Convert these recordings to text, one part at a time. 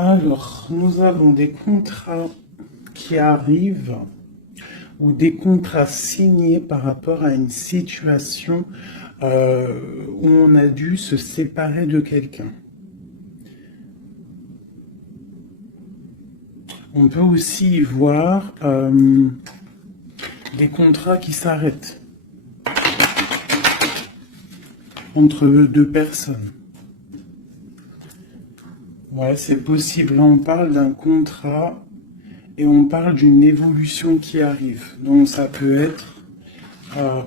Alors, nous avons des contrats qui arrivent ou des contrats signés par rapport à une situation où on a dû se séparer de quelqu'un. On peut aussi y voir des contrats qui s'arrêtent entre deux personnes. Ouais, c'est possible. Là, on parle d'un contrat et on parle d'une évolution qui arrive. Donc, ça peut être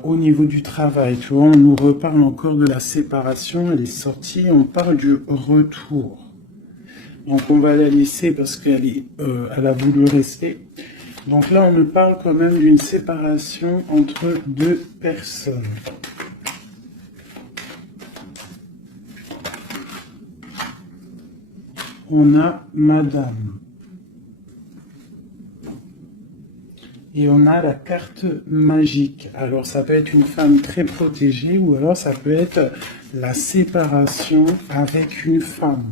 au niveau du travail. Tu vois, on nous reparle encore de la séparation. Elle est sortie. On parle du retour. Donc, on va la laisser parce qu'elle elle a voulu rester. Donc là, on nous parle quand même d'une séparation entre deux personnes. On a Madame. Et on a la carte magique. Alors ça peut être une femme très protégée ou alors ça peut être la séparation avec une femme.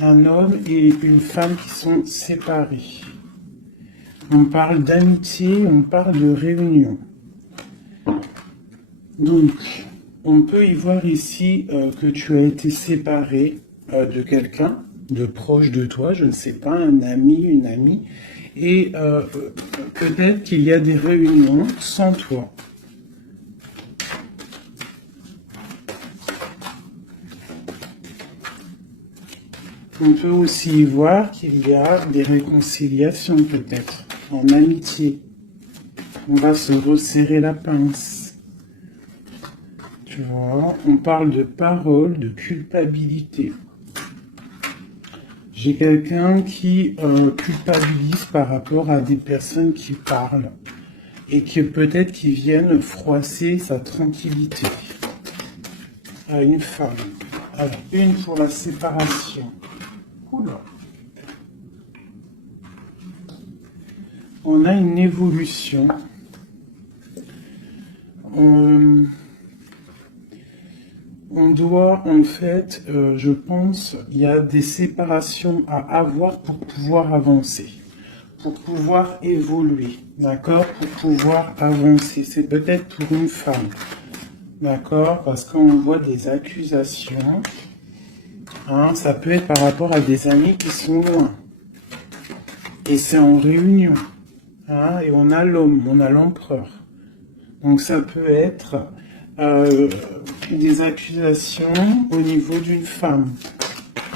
Un homme et une femme qui sont séparés. On parle d'amitié, on parle de réunion. Donc, on peut y voir ici que tu as été séparé de quelqu'un, de proche de toi, je ne sais pas, un ami, une amie, et peut-être qu'il y a des réunions sans toi. On peut aussi y voir qu'il y a des réconciliations peut-être, en amitié. On va se resserrer la pince. Tu vois, on parle de parole, de culpabilité. J'ai quelqu'un qui culpabilise par rapport à des personnes qui parlent et qui peut-être qui viennent froisser sa tranquillité. À une femme. Alors, une pour la séparation. Oula. On a une évolution. On doit, en fait, je pense, il y a des séparations à avoir pour pouvoir avancer, pour pouvoir évoluer, d'accord, pour pouvoir avancer. C'est peut-être pour une femme, d'accord, parce qu'on voit des accusations. Hein, ça peut être par rapport à des amis qui sont loin. Et c'est en réunion. Hein, et on a l'homme, on a l'empereur. Donc ça peut être des accusations au niveau d'une femme.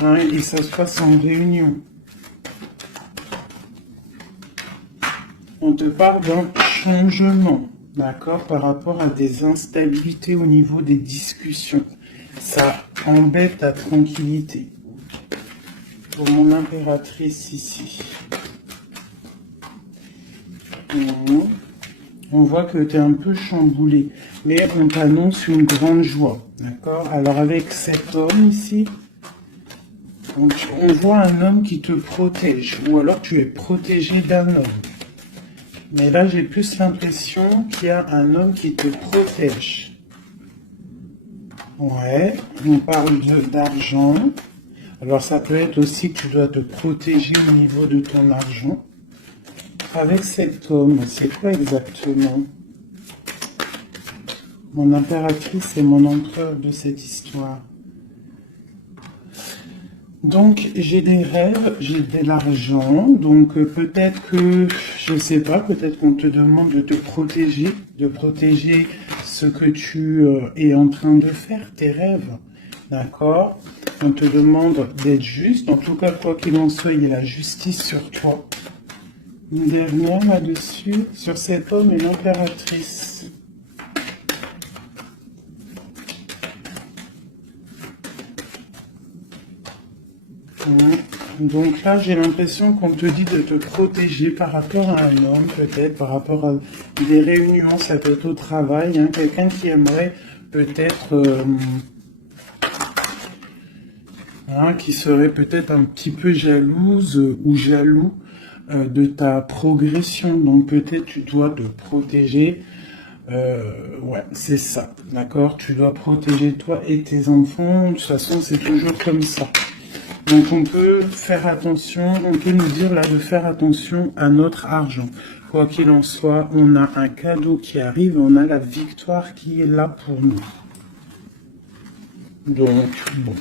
Hein, et ça se passe en réunion. On te parle d'un changement, d'accord, par rapport à des instabilités au niveau des discussions. Ça embête ta tranquillité. Pour mon impératrice ici. On voit que tu es un peu chamboulé, mais on t'annonce une grande joie, d'accord? Alors avec cet homme ici, on voit un homme qui te protège, ou alors tu es protégé d'un homme. Mais là, j'ai plus l'impression qu'il y a un homme qui te protège. Ouais, on parle d'argent. Alors ça peut être aussi que tu dois te protéger au niveau de ton argent. Avec cet homme, c'est quoi exactement? Mon impératrice et mon empereur de cette histoire. Donc, j'ai des rêves, j'ai de l'argent, donc peut-être que, je sais pas, peut-être qu'on te demande de protéger ce que tu es en train de faire, tes rêves, d'accord? On te demande d'être juste, en tout cas, quoi qu'il en soit, il y a la justice sur toi. Une dernière là-dessus, sur cet homme et l'impératrice. Donc là, j'ai l'impression qu'on te dit de te protéger par rapport à un homme, peut-être, par rapport à des réunions, ça peut être au travail, hein, quelqu'un qui aimerait peut-être, qui serait peut-être un petit peu jalouse ou jaloux de ta progression. Donc peut-être tu dois te protéger. Ouais, c'est ça, d'accord? Tu dois protéger toi et tes enfants. De toute façon, c'est toujours comme ça. Donc on peut faire attention, on peut nous dire là de faire attention à notre argent. Quoi qu'il en soit, on a un cadeau qui arrive, on a la victoire qui est là pour nous. Donc, bon.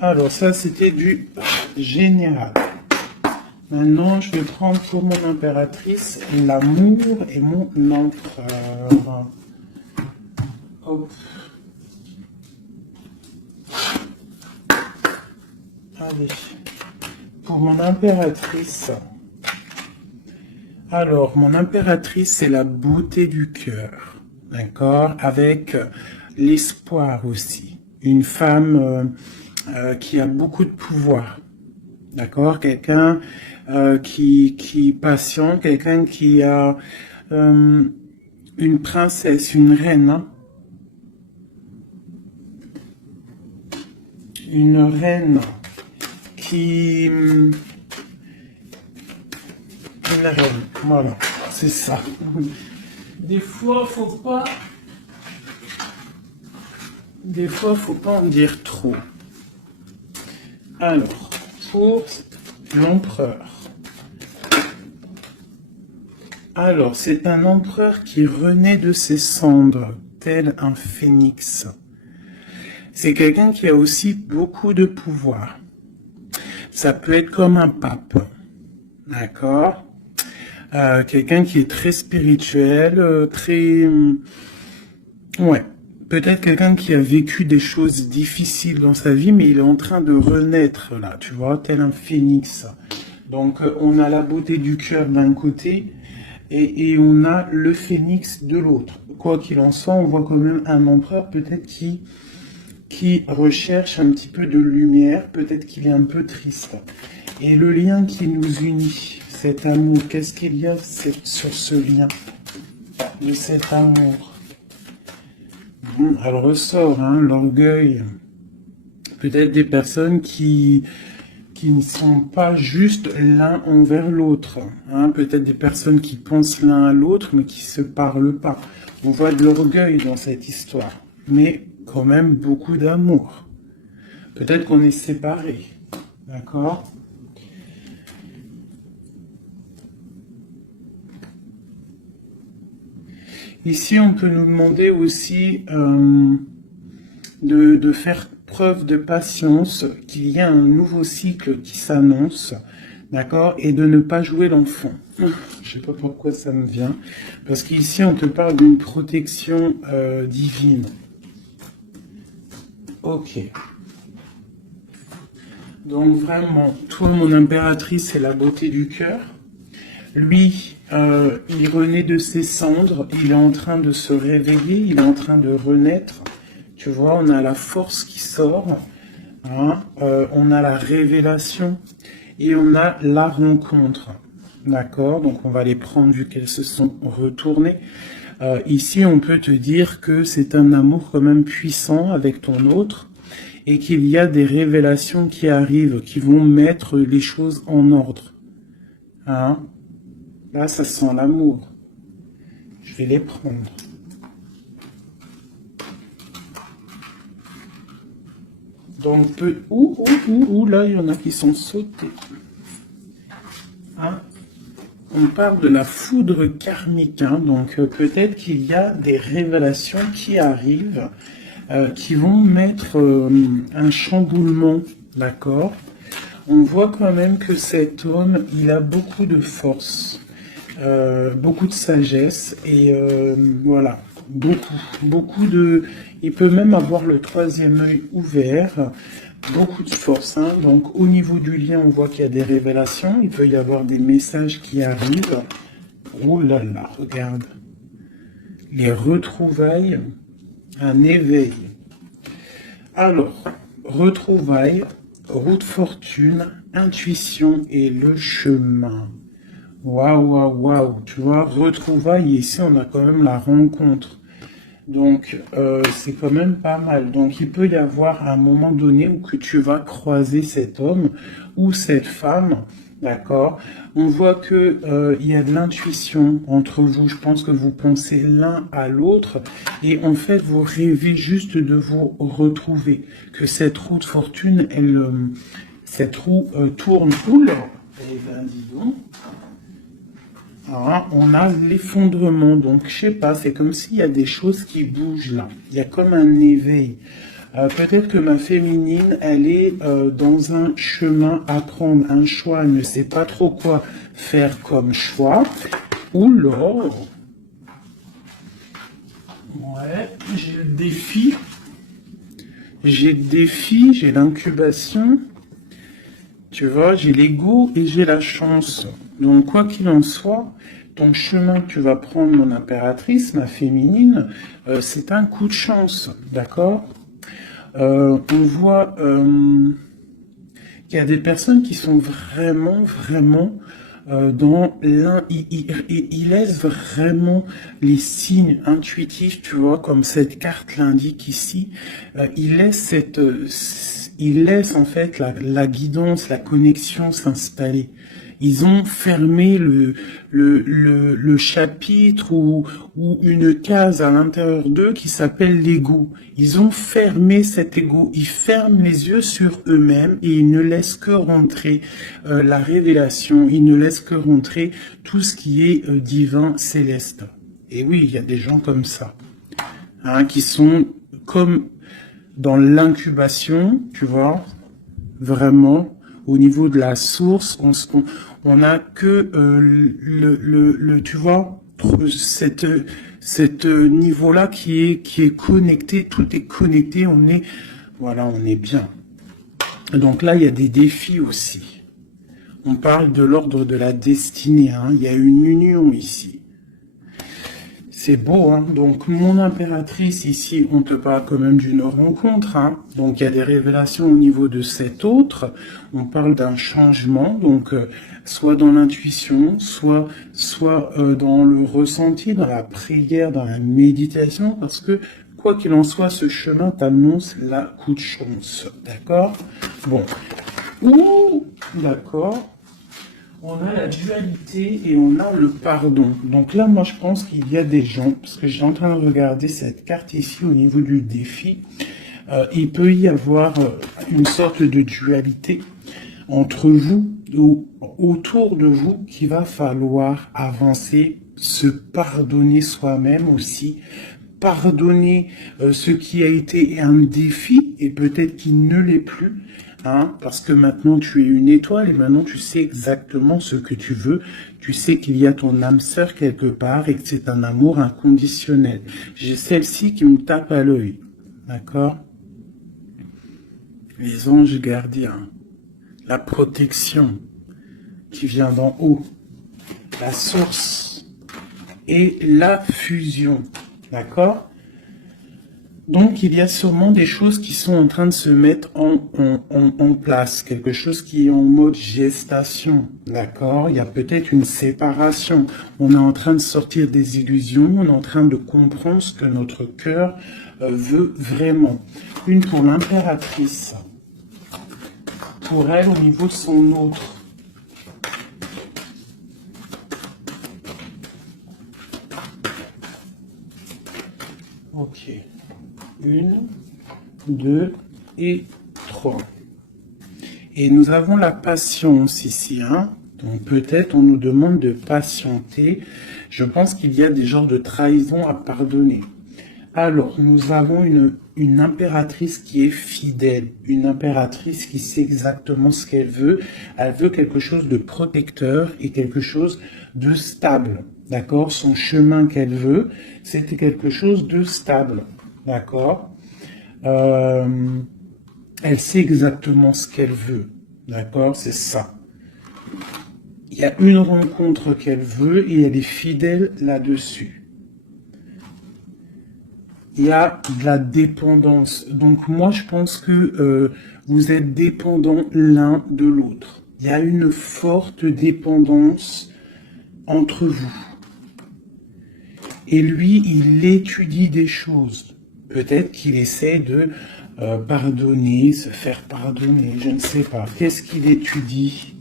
Alors ça, c'était du général. Maintenant, je vais prendre pour mon impératrice l'amour et mon empereur. Hop. Allez. Pour mon impératrice. Alors, mon impératrice, c'est la beauté du cœur. D'accord? Avec l'espoir aussi. Une femme qui a beaucoup de pouvoir. D'accord? Quelqu'un qui est patient, quelqu'un qui a une princesse, une reine. Hein? Une reine qui... Une reine, voilà, c'est ça. Des fois, faut pas en dire trop. Alors, pour l'empereur. Alors, c'est un empereur qui renaît de ses cendres, tel un phénix. C'est quelqu'un qui a aussi beaucoup de pouvoir. Ça peut être comme un pape, d'accord? Quelqu'un qui est très spirituel, très... ouais, peut-être quelqu'un qui a vécu des choses difficiles dans sa vie, mais il est en train de renaître, là, tu vois, tel un phénix. Donc, on a la beauté du cœur d'un côté, et on a le phénix de l'autre. Quoi qu'il en soit, on voit quand même un empereur, peut-être qui recherche un petit peu de lumière, peut-être qu'il est un peu triste. Et le lien qui nous unit, cet amour, qu'est-ce qu'il y a sur ce lien de cet amour? Elle ressort, hein, l'orgueil. Peut-être des personnes qui ne sont pas juste l'un envers l'autre. Hein, peut-être des personnes qui pensent l'un à l'autre, mais qui ne se parlent pas. On voit de l'orgueil dans cette histoire. Mais quand même beaucoup d'amour. Peut-être qu'on est séparés. D'accord? Ici, on peut nous demander aussi de faire preuve de patience, qu'il y a un nouveau cycle qui s'annonce, d'accord, et de ne pas jouer l'enfant. Je sais pas pourquoi ça me vient, parce qu'ici, on te parle d'une protection divine. Ok. Donc vraiment, toi, mon impératrice, c'est la beauté du cœur. Lui, il renaît de ses cendres, il est en train de se réveiller, il est en train de renaître. Tu vois, on a la force qui sort, hein, on a la révélation et on a la rencontre. D'accord? Donc on va les prendre vu qu'elles se sont retournées. Ici, on peut te dire que c'est un amour quand même puissant avec ton autre et qu'il y a des révélations qui arrivent, qui vont mettre les choses en ordre. Hein? Là, ça sent l'amour. Je vais les prendre. Donc, là, il y en a qui sont sautés. Hein? On parle de la foudre karmique. Hein? Donc, peut-être qu'il y a des révélations qui arrivent, qui vont mettre un chamboulement, d'accord? On voit quand même que cet homme, il a beaucoup de force, beaucoup de sagesse, et voilà, beaucoup de... Il peut même avoir le troisième œil ouvert, beaucoup de force. Hein. Donc au niveau du lien, on voit qu'il y a des révélations, il peut y avoir des messages qui arrivent. Oh là là, regarde. Les retrouvailles, un éveil. Alors, retrouvailles, route fortune, intuition et le chemin. Waouh, waouh, waouh. Tu vois, retrouvailles, ici on a quand même la rencontre. Donc, c'est quand même pas mal. Donc, il peut y avoir un moment donné où que tu vas croiser cet homme ou cette femme D'accord? On voit que il y a de l'intuition entre vous. Je pense que vous pensez l'un à l'autre et en fait vous rêvez juste de vous retrouver. Que cette roue de fortune, cette roue tourne. Oula! Eh ben dis donc. Alors, on a l'effondrement, donc je sais pas, c'est comme s'il y a des choses qui bougent là. Il y a comme un éveil. Peut-être que ma féminine, elle est dans un chemin à prendre, un choix, elle ne sait pas trop quoi faire comme choix. Oula! Ouais, j'ai le défi. J'ai le défi, j'ai l'incubation. Tu vois, j'ai l'ego et j'ai la chance. Donc, quoi qu'il en soit, ton chemin que tu vas prendre, mon impératrice, ma féminine, c'est un coup de chance, d'accord? On voit qu'il y a des personnes qui sont vraiment dans l'un, ils laissent vraiment les signes intuitifs, tu vois, comme cette carte l'indique ici. Ils laissent ils laissent en fait la guidance, la connexion s'installer. Ils ont fermé le chapitre ou une case à l'intérieur d'eux qui s'appelle l'ego. Ils ont fermé cet ego. Ils ferment les yeux sur eux-mêmes et ils ne laissent que rentrer la révélation. Ils ne laissent que rentrer tout ce qui est divin, céleste. Et oui, il y a des gens comme ça, hein, qui sont comme dans l'incubation, tu vois, vraiment, au niveau de la source, on a que tu vois, cette niveau-là qui est connecté, tout est connecté, voilà, on est bien. Donc là, il y a des défis aussi. On parle de l'ordre de la destinée, hein. Il y a une union ici. C'est beau, hein. Donc, mon impératrice, ici, on te parle quand même d'une rencontre, hein. Donc, il y a des révélations au niveau de cet autre. On parle d'un changement, donc, soit dans l'intuition, soit dans le ressenti, dans la prière, dans la méditation, parce que, quoi qu'il en soit, ce chemin t'annonce la coup de chance. D'accord? Bon. Ouh, d'accord. On a la dualité et on a le pardon. Donc là, moi, je pense qu'il y a des gens, parce que j'ai en train de regarder cette carte ici au niveau du défi, il peut y avoir une sorte de dualité entre vous ou autour de vous qu'il va falloir avancer, se pardonner soi-même aussi, pardonner ce qui a été un défi et peut-être qu'il ne l'est plus. Hein, parce que maintenant tu es une étoile et maintenant tu sais exactement ce que tu veux. Tu sais qu'il y a ton âme sœur quelque part et que c'est un amour inconditionnel. J'ai celle-ci qui me tape à l'œil. D'accord? Les anges gardiens. La protection qui vient d'en haut. La source. Et la fusion. D'accord? Donc, il y a sûrement des choses qui sont en train de se mettre en place, quelque chose qui est en mode gestation, d'accord? Il y a peut-être une séparation. On est en train de sortir des illusions, on est en train de comprendre ce que notre cœur veut vraiment. Une pour l'impératrice, pour elle au niveau de son autre. Ok. 1, 2 et 3. Et nous avons la patience ici, hein. Donc peut-être on nous demande de patienter. Je pense qu'il y a des genres de trahison à pardonner. Alors, nous avons une impératrice qui est fidèle, une impératrice qui sait exactement ce qu'elle veut. Elle veut quelque chose de protecteur et quelque chose de stable. D'accord? Son chemin qu'elle veut, c'était quelque chose de stable. D'accord? Elle sait exactement ce qu'elle veut. D'accord? C'est ça. Il y a une rencontre qu'elle veut et elle est fidèle là-dessus. Il y a de la dépendance. Donc moi, je pense que vous êtes dépendants l'un de l'autre. Il y a une forte dépendance entre vous. Et lui, il étudie des choses. Peut-être qu'il essaie de pardonner, se faire pardonner, je ne sais pas. Qu'est-ce qu'il étudie?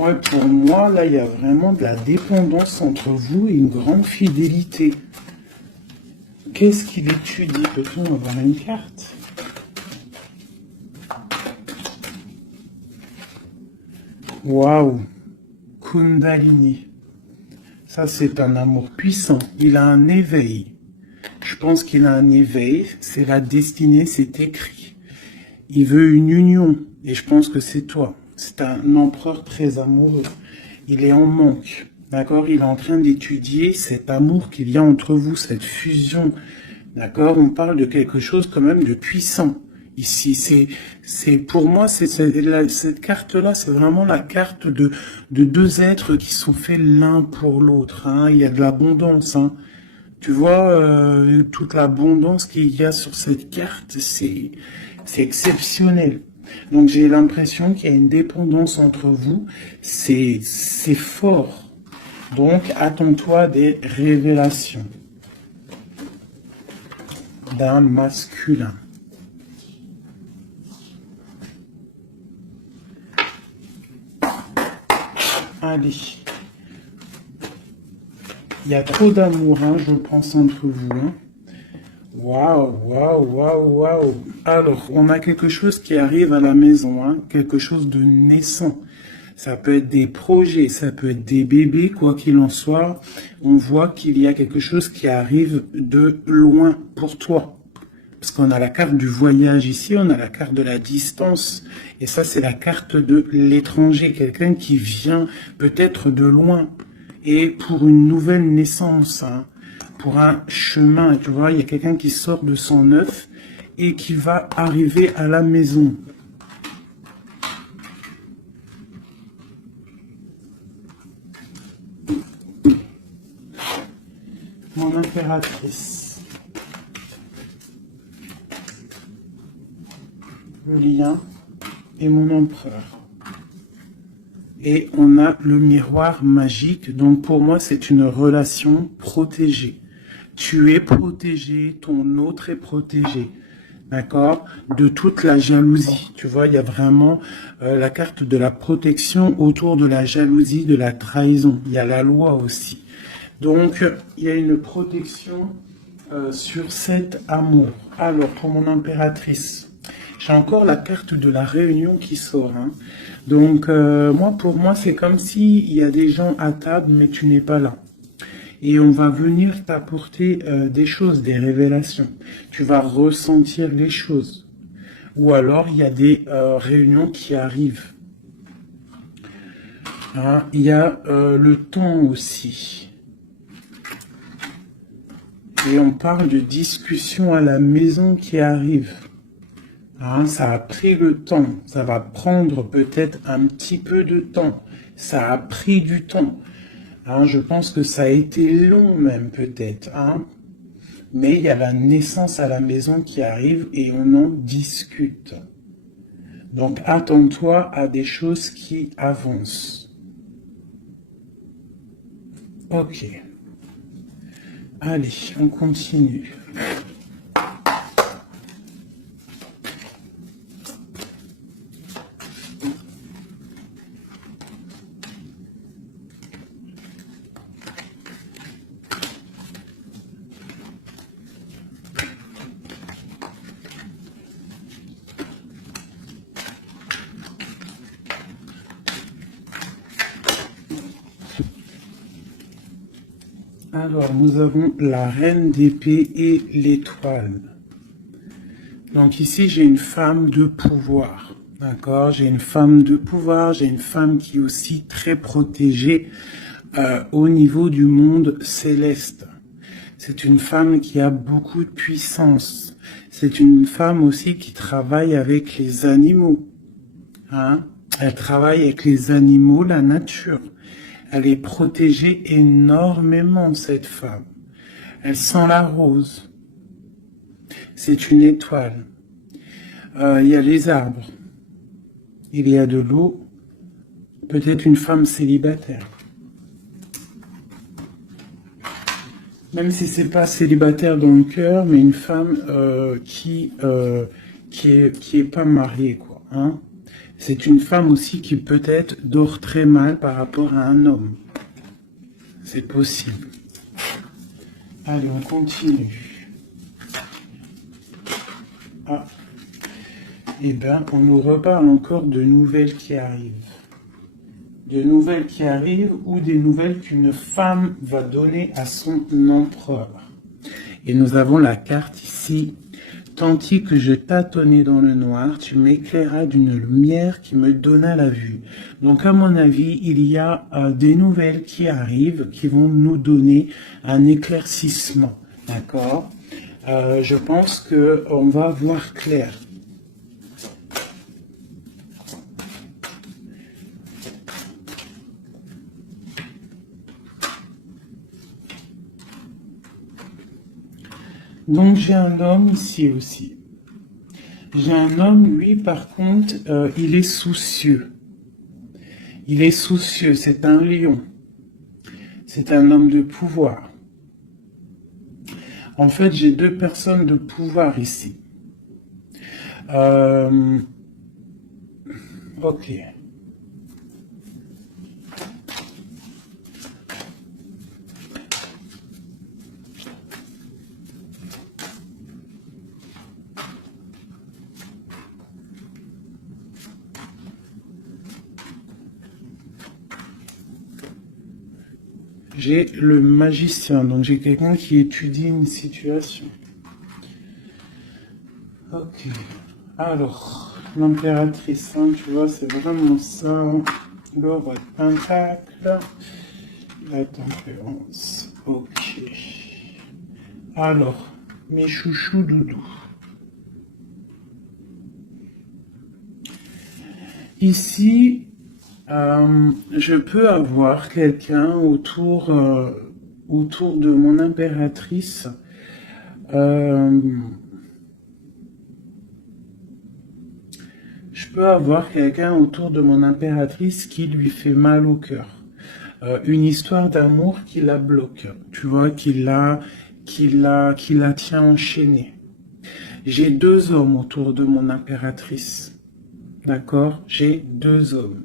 Ouais, pour moi, là, il y a vraiment de la dépendance entre vous et une grande fidélité. Qu'est-ce qu'il étudie? Peut-on avoir une carte? Waouh! Kundalini. Ça, c'est un amour puissant. Il a un éveil. Je pense qu'il a un éveil. C'est la destinée, c'est écrit. Il veut une union. Et je pense que c'est toi. C'est un empereur très amoureux. Il est en manque. D'accord? Il est en train d'étudier cet amour qu'il y a entre vous, cette fusion. D'accord? On parle de quelque chose quand même de puissant. Ici, pour moi, cette carte-là, c'est vraiment la carte de deux êtres qui sont faits l'un pour l'autre. Hein. Il y a de l'abondance. Hein. Tu vois, toute l'abondance qu'il y a sur cette carte, c'est exceptionnel. Donc j'ai l'impression qu'il y a une dépendance entre vous. C'est fort. Donc attends-toi des révélations d'un masculin. Allez. Il y a trop d'amour, hein, je pense, entre vous. Hein. Waouh, waouh, waouh, waouh. Alors, on a quelque chose qui arrive à la maison, hein, quelque chose de naissant. Ça peut être des projets, ça peut être des bébés, quoi qu'il en soit. On voit qu'il y a quelque chose qui arrive de loin pour toi. Parce qu'on a la carte du voyage ici, on a la carte de la distance. Et ça, c'est la carte de l'étranger, quelqu'un qui vient peut-être de loin. Et pour une nouvelle naissance, hein, pour un chemin, tu vois, il y a quelqu'un qui sort de son œuf et qui va arriver à la maison. Mon impératrice. Le lien et mon empereur. Et on a le miroir magique. Donc pour moi, c'est une relation protégée. Tu es protégé, ton autre est protégé. D'accord? De toute la jalousie. Tu vois, il y a vraiment la carte de la protection autour de la jalousie, de la trahison. Il y a la loi aussi. Donc, il y a une protection sur cet amour. Alors, pour mon impératrice, j'ai encore la carte de la réunion qui sort. Hein. Donc, pour moi, c'est comme s'il y a des gens à table, mais tu n'es pas là. Et on va venir t'apporter des choses, des révélations. Tu vas ressentir les choses. Ou alors, il y a des réunions qui arrivent. Hein, il y a le temps aussi. Et on parle de discussion à la maison qui arrive. Hein, ça a pris le temps. Ça va prendre peut-être un petit peu de temps. Ça a pris du temps. Hein, je pense que ça a été long même peut-être. Hein. Mais il y a la naissance à la maison qui arrive et on en discute. Donc attends-toi à des choses qui avancent. Ok. Allez, on continue. Alors, nous avons la reine d'épée et l'étoile. Donc ici, j'ai une femme de pouvoir. D'accord? J'ai une femme de pouvoir, j'ai une femme qui est aussi très protégée au niveau du monde céleste. C'est une femme qui a beaucoup de puissance. C'est une femme aussi qui travaille avec les animaux. Hein? Elle travaille avec les animaux, la nature. Elle est protégée énormément, cette femme. Elle sent la rose. C'est une étoile. Il y a les arbres. Il y a de l'eau. Peut-être une femme célibataire. Même si c'est pas célibataire dans le cœur, mais une femme qui est pas mariée, quoi. Hein. C'est une femme aussi qui peut-être dort très mal par rapport à un homme. C'est possible. Allez, on continue. Ah. Eh bien, on nous reparle encore de nouvelles qui arrivent. De nouvelles qui arrivent ou des nouvelles qu'une femme va donner à son empereur. Et nous avons la carte ici. Tandis que je tâtonnais dans le noir, tu m'éclairas d'une lumière qui me donna la vue. Donc, à mon avis, il y a des nouvelles qui arrivent, qui vont nous donner un éclaircissement. D'accord? Je pense qu'on va voir clair. Donc, j'ai un homme ici aussi. J'ai un homme, lui, par contre, il est soucieux. Il est soucieux, c'est un lion. C'est un homme de pouvoir. En fait, j'ai deux personnes de pouvoir ici. Ok. J'ai le magicien, donc j'ai quelqu'un qui étudie une situation. Ok. Alors, l'impératrice, hein, tu vois, c'est vraiment ça. Le roi de pentacle, la tempérance. Ok. Alors, mes chouchous doudous. Ici, je peux avoir quelqu'un autour de mon impératrice. Je peux avoir quelqu'un autour de mon impératrice qui lui fait mal au cœur. Une histoire d'amour qui la bloque, tu vois, qui la tient enchaînée. J'ai deux hommes autour de mon impératrice. D'accord? J'ai deux hommes.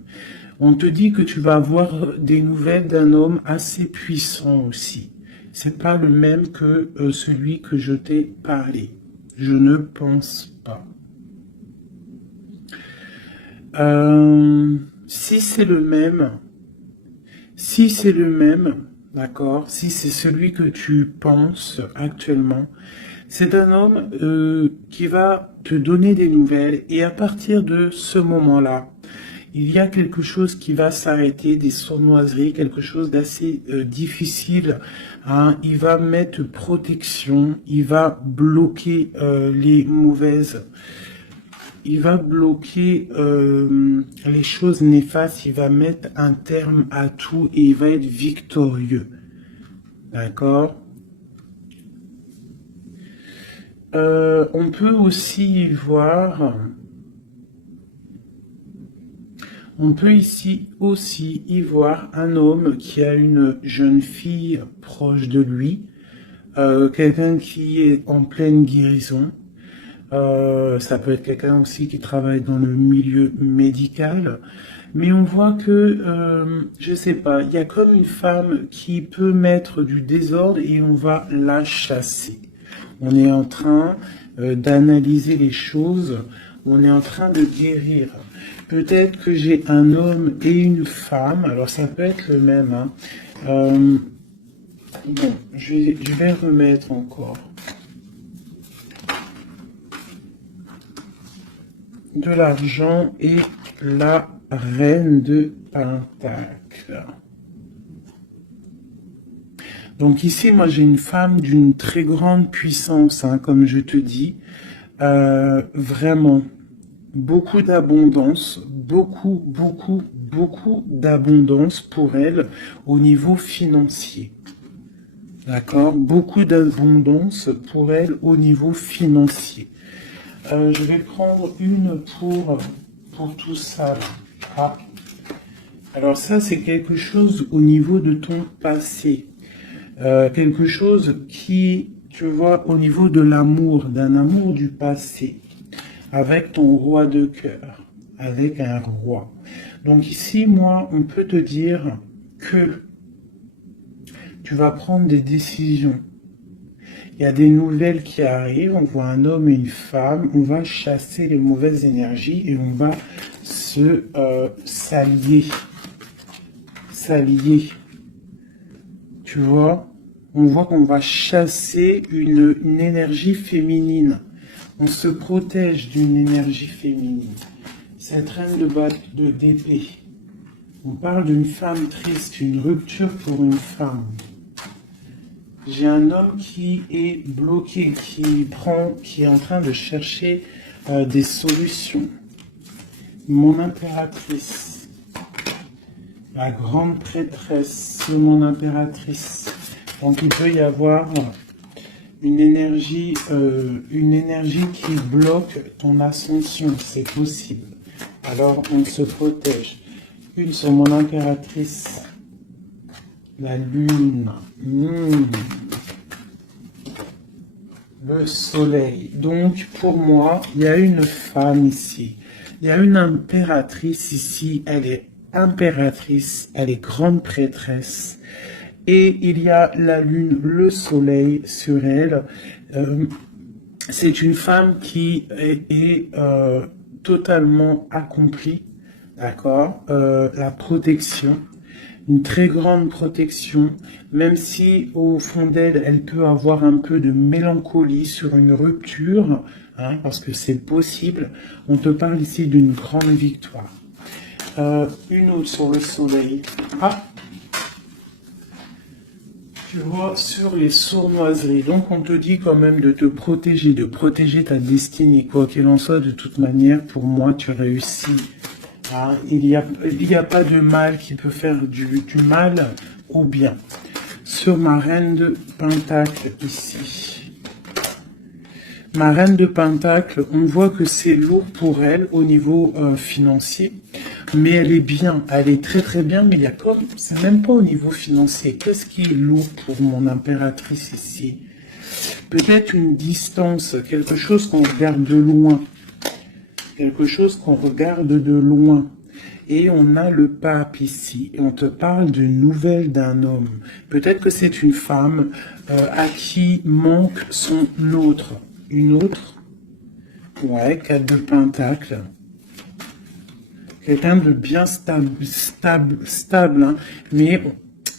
On te dit que tu vas avoir des nouvelles d'un homme assez puissant aussi. C'est pas le même que celui que je t'ai parlé. Je ne pense pas. Si c'est le même, d'accord, si c'est celui que tu penses actuellement, c'est un homme qui va te donner des nouvelles et à partir de ce moment-là, il y a quelque chose qui va s'arrêter, des sournoiseries, quelque chose d'assez difficile. Hein. Il va mettre protection, il va bloquer les mauvaises. Il va bloquer les choses néfastes, il va mettre un terme à tout et il va être victorieux. D'accord? On peut aussi y voir... On peut ici aussi y voir un homme qui a une jeune fille proche de lui, quelqu'un qui est en pleine guérison. Ça peut être quelqu'un aussi qui travaille dans le milieu médical. Mais on voit que, je sais pas, il y a comme une femme qui peut mettre du désordre et on va la chasser. On est en train d'analyser les choses, on est en train de guérir. Peut-être que j'ai un homme et une femme, alors ça peut être le même. Hein. Bon, je vais remettre encore. De l'argent et la reine de Pentacle. Donc ici, moi j'ai une femme d'une très grande puissance, hein, comme je te dis. Vraiment, beaucoup d'abondance, beaucoup d'abondance pour elle au niveau financier. D'accord? Beaucoup d'abondance pour elle au niveau financier. Je vais prendre une pour tout ça. Ah. Alors ça, c'est quelque chose au niveau de ton passé. Quelque chose qui, tu vois, au niveau de l'amour, d'un amour du passé, avec ton roi de cœur. avec un roi. Donc ici, moi, on peut te dire que tu vas prendre des décisions. Il y a des nouvelles qui arrivent, on voit un homme et une femme, on va chasser les mauvaises énergies et on va s'allier. S'allier. Tu vois, on voit qu'on va chasser une énergie féminine. On se protège d'une énergie féminine. Cette reine d'épée. On parle d'une femme triste, une rupture pour une femme. J'ai un homme qui est bloqué, qui est en train de chercher des solutions. Mon impératrice, la grande prêtresse de mon impératrice. Donc il peut y avoir une énergie qui bloque ton ascension, c'est possible. Alors on se protège. Une sur mon impératrice. La lune, le soleil. Donc, pour moi, il y a une femme ici. Il y a une impératrice ici. Elle est impératrice, elle est grande prêtresse. Et il y a la lune, le soleil sur elle. C'est une femme qui est totalement accomplie. D'accord, la protection. Une très grande protection, même si au fond d'elle, elle peut avoir un peu de mélancolie sur une rupture, hein, parce que c'est possible. On te parle ici d'une grande victoire. Une autre sur le soleil. Ah, tu vois, sur les sournoiseries. Donc on te dit quand même de te protéger, de protéger ta destinée. Quoi qu'il en soit, de toute manière, pour moi, tu réussis. Ah, il n'y a pas de mal qui peut faire du mal au bien. Sur ma reine de Pentacle ici. Ma reine de Pentacle, on voit que c'est lourd pour elle au niveau financier. Mais elle est bien, elle est très très bien, mais il y a comme, c'est même pas au niveau financier. Qu'est-ce qui est lourd pour mon impératrice ici? Peut-être une distance, quelque chose qu'on regarde de loin. Quelque chose qu'on regarde de loin. Et on a le pape ici. Et on te parle d'une nouvelle d'un homme. Peut-être que c'est une femme à qui manque son autre. Une autre. Ouais, 4 de pentacle. Quelqu'un de bien stable, hein. Mais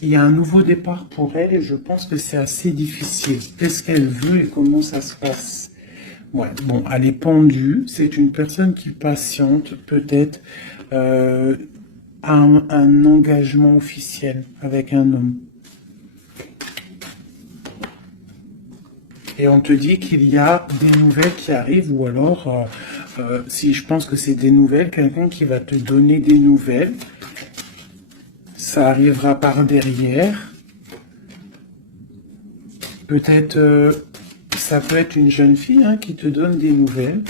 il y a un nouveau départ pour elle et je pense que c'est assez difficile. Qu'est-ce qu'elle veut et comment ça se passe? Ouais, bon, elle est pendue. C'est une personne qui patiente, peut-être, un engagement officiel avec un homme. Et on te dit qu'il y a des nouvelles qui arrivent, ou alors, si je pense que c'est des nouvelles, quelqu'un qui va te donner des nouvelles. Ça arrivera par derrière. Peut-être, ça peut être une jeune fille hein, qui te donne des nouvelles.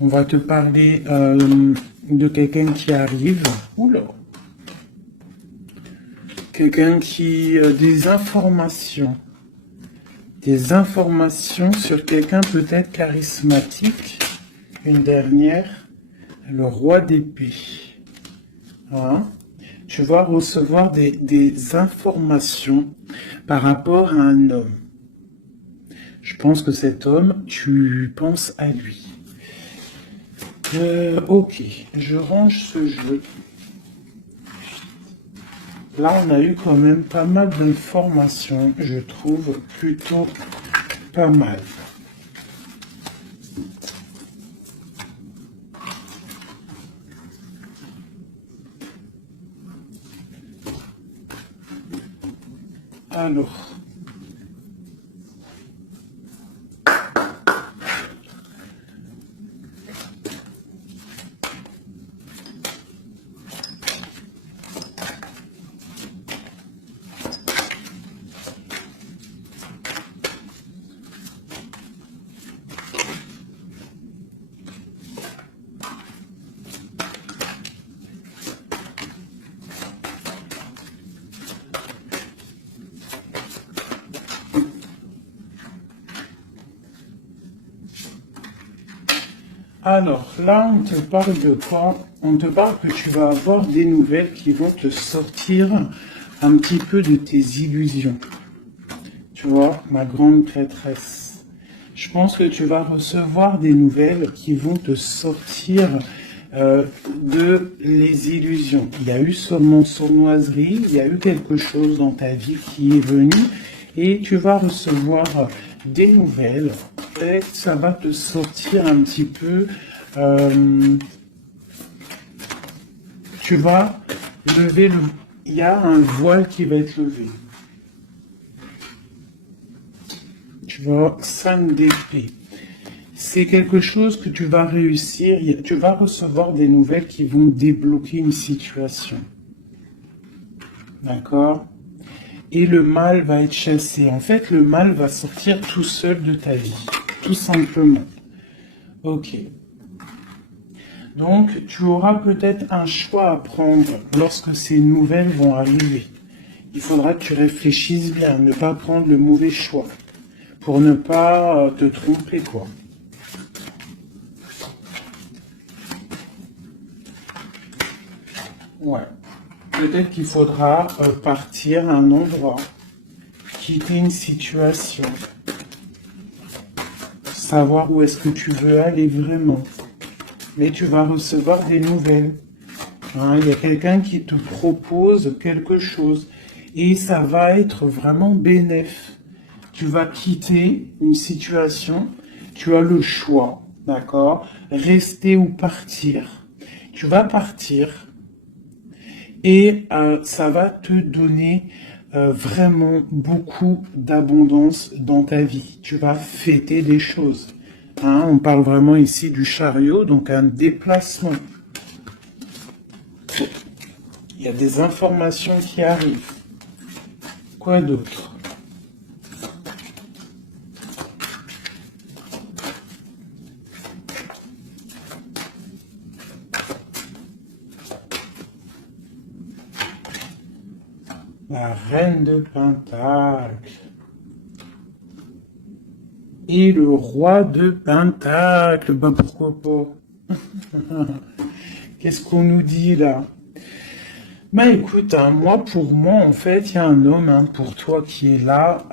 On va te parler de quelqu'un qui arrive. Oula. Quelqu'un qui... des informations. Des informations sur quelqu'un peut-être charismatique. Une dernière. Le roi d'épée. Hein? Tu vas recevoir des informations par rapport à un homme. Je pense que cet homme, tu penses à lui. Ok, je range ce jeu. Là, on a eu quand même pas mal d'informations, je trouve plutôt pas mal. Alors... Alors, là, on te parle de quoi? On te parle que tu vas avoir des nouvelles qui vont te sortir un petit peu de tes illusions. Tu vois, ma grande prêtresse. Je pense que tu vas recevoir des nouvelles qui vont te sortir de les illusions. Il y a eu sûrement sournoiserie, il y a eu quelque chose dans ta vie qui est venu et tu vas recevoir des nouvelles. Et ça va te sortir un petit peu. Tu vas lever le... Il y a un voile qui va être levé. Tu vois, 5 d'épée. C'est quelque chose que tu vas réussir. Tu vas recevoir des nouvelles qui vont débloquer une situation. D'accord? Et le mal va être chassé. En fait, le mal va sortir tout seul de ta vie. Tout simplement. Ok. Donc, tu auras peut-être un choix à prendre lorsque ces nouvelles vont arriver. Il faudra que tu réfléchisses bien, ne pas prendre le mauvais choix. Pour ne pas te tromper, quoi. Ouais. Peut-être qu'il faudra partir à un endroit, quitter une situation, savoir où est-ce que tu veux aller vraiment. Mais tu vas recevoir des nouvelles. Hein, il y a quelqu'un qui te propose quelque chose et ça va être vraiment bénéf. Tu vas quitter une situation, tu as le choix, d'accord? Rester ou partir. Tu vas partir et ça va te donner vraiment beaucoup d'abondance dans ta vie. Tu vas fêter des choses. Hein, on parle vraiment ici du chariot, donc un déplacement. Il y a des informations qui arrivent. Quoi d'autre? La reine de Pentacle. Et le roi de Pentacle. Ben pourquoi pas? Qu'est-ce qu'on nous dit là? Bah écoute, hein, pour moi, en fait, il y a un homme pour toi qui est là.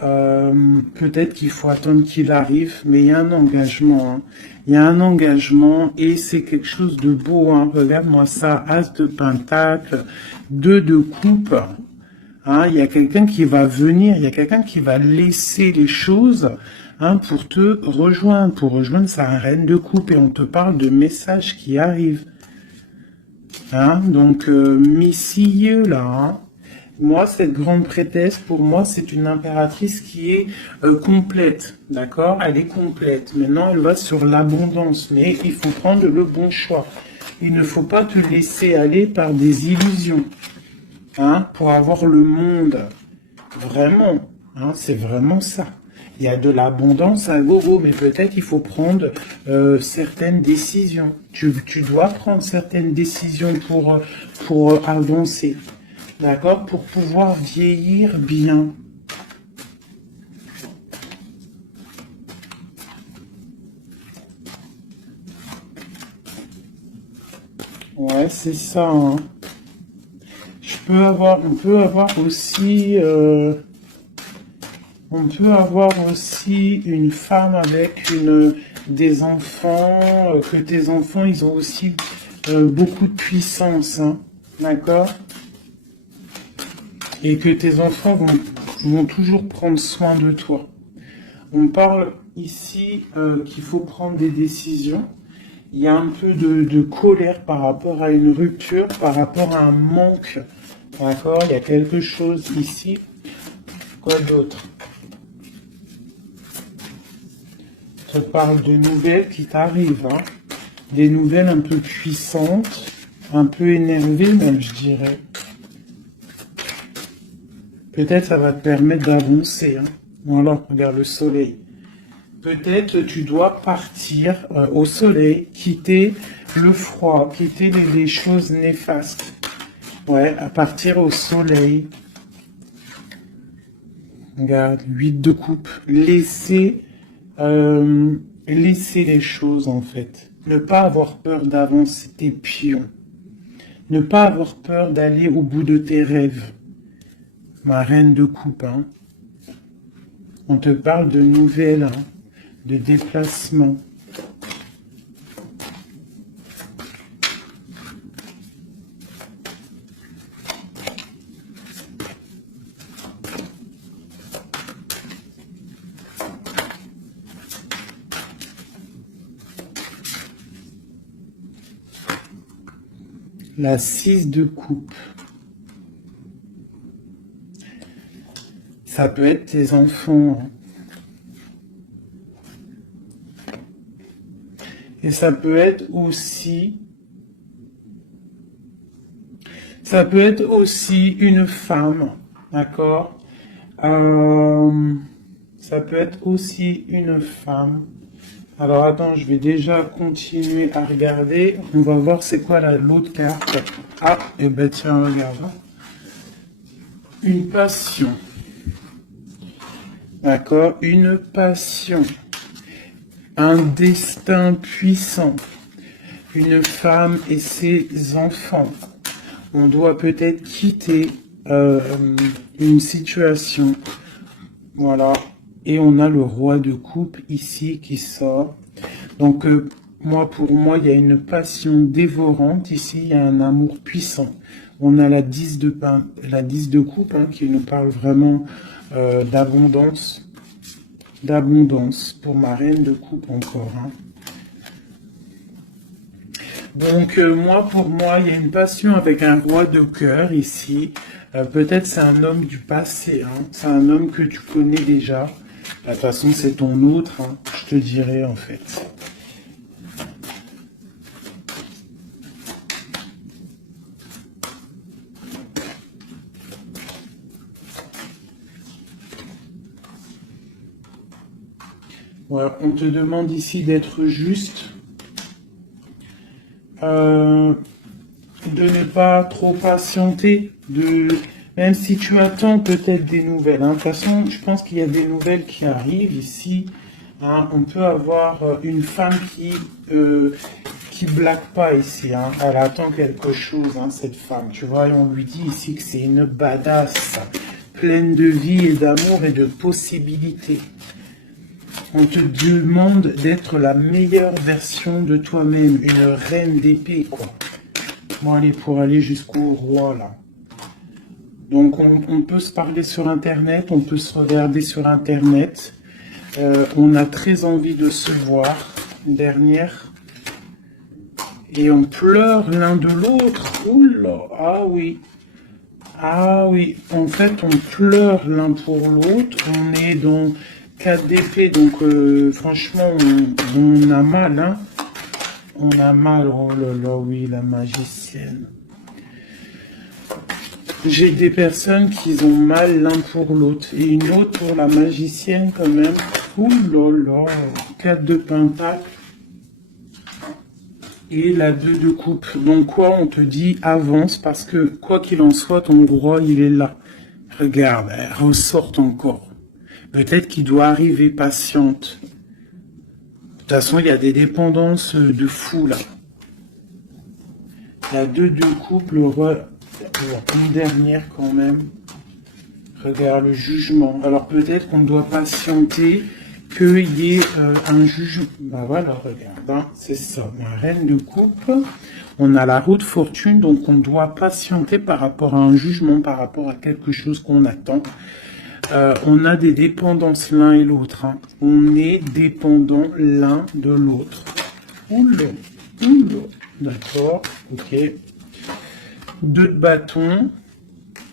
Peut-être qu'il faut attendre qu'il arrive, mais il y a un engagement. Hein. Il y a un engagement et c'est quelque chose de beau. Hein. Regarde-moi ça, As de Pentacle, 2 de coupe. Hein, il y a quelqu'un qui va venir, il y a quelqu'un qui va laisser les choses pour te rejoindre, pour rejoindre sa reine de coupe. Et on te parle de messages qui arrivent. Donc, messieurs, là, moi, cette grande prêtresse, pour moi, c'est une impératrice qui est complète, d'accord? Elle est complète. Maintenant, elle va sur l'abondance, mais il faut prendre le bon choix. Il ne faut pas te laisser aller par des illusions, pour avoir le monde. Vraiment, c'est vraiment ça. Il y a de l'abondance à gogo, mais peut-être il faut prendre certaines décisions. Tu dois prendre certaines décisions pour avancer, d'accord? Pour pouvoir vieillir bien. Ouais, c'est ça. Hein. On peut avoir aussi... On peut avoir aussi une femme avec des enfants, que tes enfants, ils ont aussi beaucoup de puissance, d'accord? Et que tes enfants vont toujours prendre soin de toi. On parle ici qu'il faut prendre des décisions. Il y a un peu de colère par rapport à une rupture, par rapport à un manque, d'accord? Il y a quelque chose ici. Quoi d'autre? Je te parle de nouvelles qui t'arrivent, des nouvelles un peu puissantes, un peu énervées même, je dirais. Peut-être ça va te permettre d'avancer. Voilà, regarde le soleil. Peut-être tu dois partir au soleil, quitter le froid, quitter les choses néfastes. Ouais, à partir au soleil. Regarde, 8 de coupe. Laisser les choses, en fait. Ne pas avoir peur d'avancer tes pions. Ne pas avoir peur d'aller au bout de tes rêves. Ma reine de coupe, hein. On te parle de nouvelles, hein, de déplacement. La 6 de coupe. Ça peut être tes enfants, hein. Et ça peut être aussi une femme, d'accord? Ça peut être aussi une femme. Alors attends, je vais déjà continuer à regarder. On va voir c'est quoi l'autre carte. Ah, et ben tiens, regarde. Une passion. D'accord? Une passion. Un destin puissant. Une femme et ses enfants. On doit peut-être quitter une situation. Voilà. Et on a le roi de coupe ici qui sort. Donc, pour moi, il y a une passion dévorante. Ici, il y a un amour puissant. On a la 10 de coupe, hein, qui nous parle vraiment d'abondance. D'abondance pour ma reine de coupe encore, hein. Donc, pour moi, il y a une passion avec un roi de cœur ici. Peut-être c'est un homme du passé, hein. C'est un homme que tu connais déjà. De toute façon, c'est ton autre, hein, je te dirais en fait. Voilà, on te demande ici d'être juste. De ne pas trop patienter, même si tu attends peut-être des nouvelles, hein. De toute façon, je pense qu'il y a des nouvelles qui arrivent ici, hein. On peut avoir une femme qui blague pas ici, hein. Elle attend quelque chose, hein, cette femme, tu vois, et on lui dit ici que c'est une badass, pleine de vie et d'amour et de possibilités. On te demande d'être la meilleure version de toi-même, une reine d'épée, quoi. Bon, allez, pour aller jusqu'au roi, là. Donc, on peut se parler sur Internet, on peut se regarder sur Internet. On a très envie de se voir, une dernière. Et on pleure l'un de l'autre. Oula, ah oui. Ah oui, en fait, on pleure l'un pour l'autre. On est dans 4 d'épée, donc franchement, on a mal, hein. On a mal, oh là là, oui, la magicienne. J'ai des personnes qui ont mal l'un pour l'autre. Et une autre pour la magicienne quand même. Ouh là là, 4 de pentacle. Et la 2 de coupe. Donc quoi, on te dit avance parce que quoi qu'il en soit, ton roi, il est là. Regarde, elle ressort encore. Peut-être qu'il doit arriver patiente. De toute façon, il y a des dépendances de fou là. La 2 de coupe, le roi, une dernière quand même. Regarde le jugement. Alors peut-être qu'on doit patienter qu'il y ait un jugement. Bah voilà, regarde, hein, c'est ça. Ma reine de coupe. On a la roue de fortune, donc on doit patienter par rapport à un jugement, par rapport à quelque chose qu'on attend. On a des dépendances l'un et l'autre, hein. On est dépendant l'un de l'autre. Oula, oula. D'accord, ok. 2 de bâton,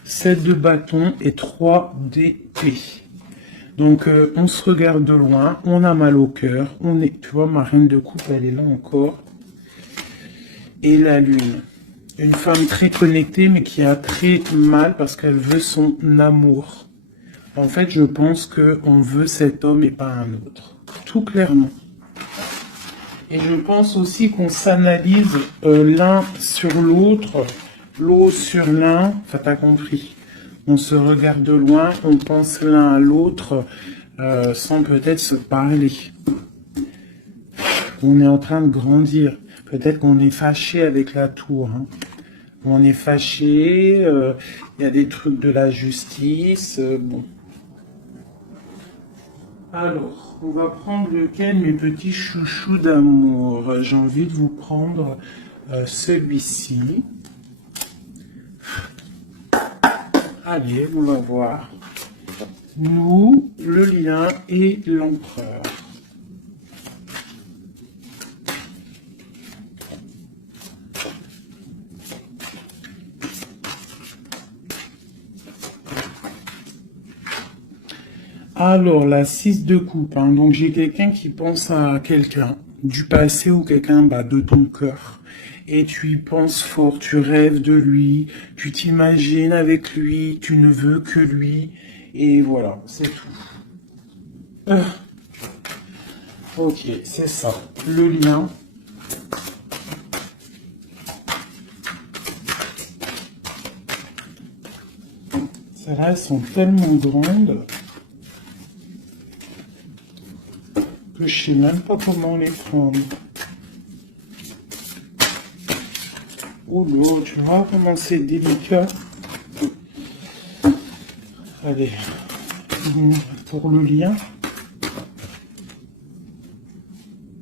7 de bâton et 3 d'épée. Donc on se regarde de loin, on a mal au cœur, on est, tu vois, ma reine de coupe, elle est là encore. Et la lune. Une femme très connectée, mais qui a très mal parce qu'elle veut son amour. En fait, je pense qu'on veut cet homme et pas un autre. Tout clairement. Et je pense aussi qu'on s'analyse l'un sur l'autre, l'autre sur l'un. Enfin, t'as compris. On se regarde de loin, on pense l'un à l'autre sans peut-être se parler. On est en train de grandir. Peut-être qu'on est fâché avec la tour. Hein. On est fâché, il y a des trucs de la justice. Bon. Alors, on va prendre lequel, mes petits chouchous d'amour? J'ai envie de vous prendre celui-ci. Allez, on va voir. Nous, le lien et l'empereur. Alors, la 6 de coupe. Hein. Donc, j'ai quelqu'un qui pense à quelqu'un du passé ou quelqu'un de ton cœur. Et tu y penses fort, tu rêves de lui, tu t'imagines avec lui, tu ne veux que lui. Et voilà, c'est tout. Ok, c'est ça. Le lien. Celles-là, elles sont tellement grandes que je sais même pas comment les prendre. Oh là, tu vois comment c'est délicat. Allez, pour le lien.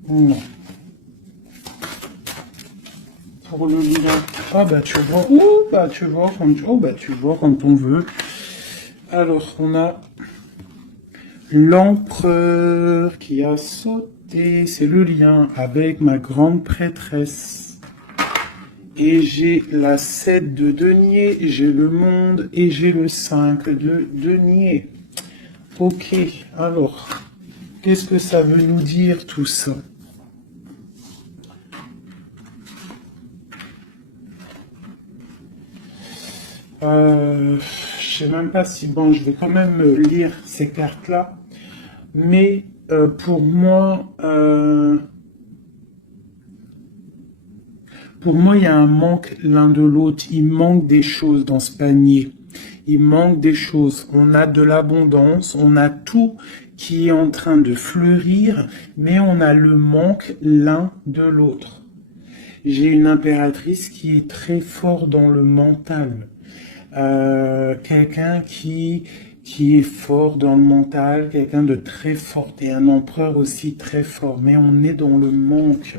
Non. Pour le lien. Ah bah tu vois. Tu vois quand on veut. Alors on a l'empereur qui a sauté. C'est le lien avec ma grande prêtresse. Et j'ai la 7 de denier, j'ai le monde et j'ai le 5 de denier. Ok, alors, qu'est-ce que ça veut nous dire tout ça? Je sais même pas si... Bon, je vais quand même lire ces cartes-là. Mais pour moi, il y a un manque l'un de l'autre. Il manque des choses dans ce panier. Il manque des choses. On a de l'abondance, on a tout qui est en train de fleurir, mais on a le manque l'un de l'autre. J'ai une impératrice qui est très fort dans le mental. Quelqu'un qui est fort dans le mental, quelqu'un de très fort, et un empereur aussi très fort. Mais on est dans le manque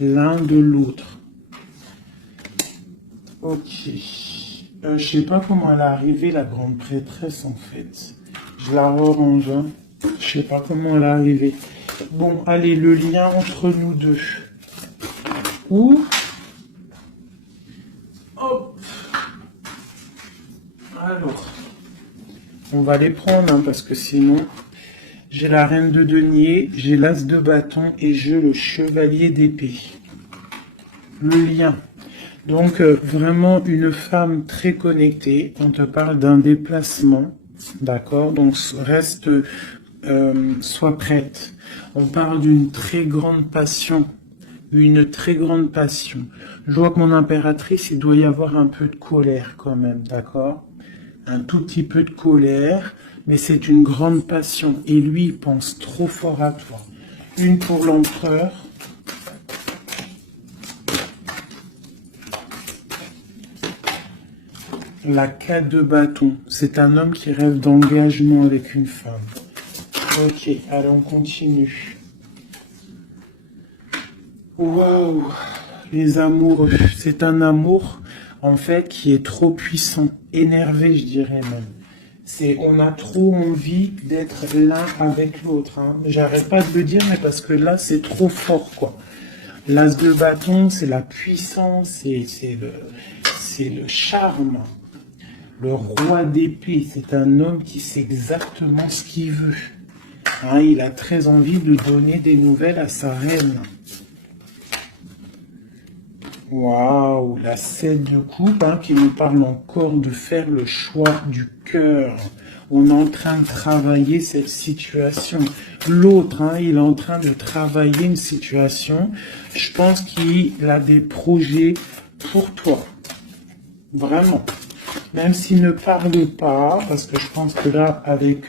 l'un de l'autre. Ok. Je sais pas comment elle est arrivée, la grande prêtresse, en fait. Je la rerange. Hein. Je sais pas comment elle est arrivée. Bon, allez, le lien entre nous deux. Ouh. Hop. Alors. On va les prendre, hein, parce que sinon... J'ai la reine de denier, j'ai l'as de bâton et j'ai le chevalier d'épée. Le lien. Donc, vraiment une femme très connectée. On te parle d'un déplacement. D'accord? Donc, reste, sois prête. On parle d'une très grande passion. Une très grande passion. Je vois que mon impératrice, il doit y avoir un peu de colère quand même. D'accord? Un tout petit peu de colère. Mais c'est une grande passion. Et lui, il pense trop fort à toi. Une pour l'empereur. La 4 de bâton, c'est un homme qui rêve d'engagement avec une femme. Ok, allez, on continue. Waouh, les amoureux. C'est un amour, en fait, qui est trop puissant, énervé, je dirais même. On a trop envie d'être l'un avec l'autre. Hein. J'arrête pas de le dire, mais parce que là, c'est trop fort, quoi. L'as de bâton, c'est la puissance, c'est le charme. Le roi d'épée, c'est un homme qui sait exactement ce qu'il veut. Hein, il a très envie de donner des nouvelles à sa reine. Waouh, la 7 de coupe, hein, qui nous parle encore de faire le choix du cœur. On est en train de travailler cette situation. L'autre, hein, il est en train de travailler une situation. Je pense qu'il a des projets pour toi. Vraiment. Même s'il ne parle pas, parce que je pense que là, avec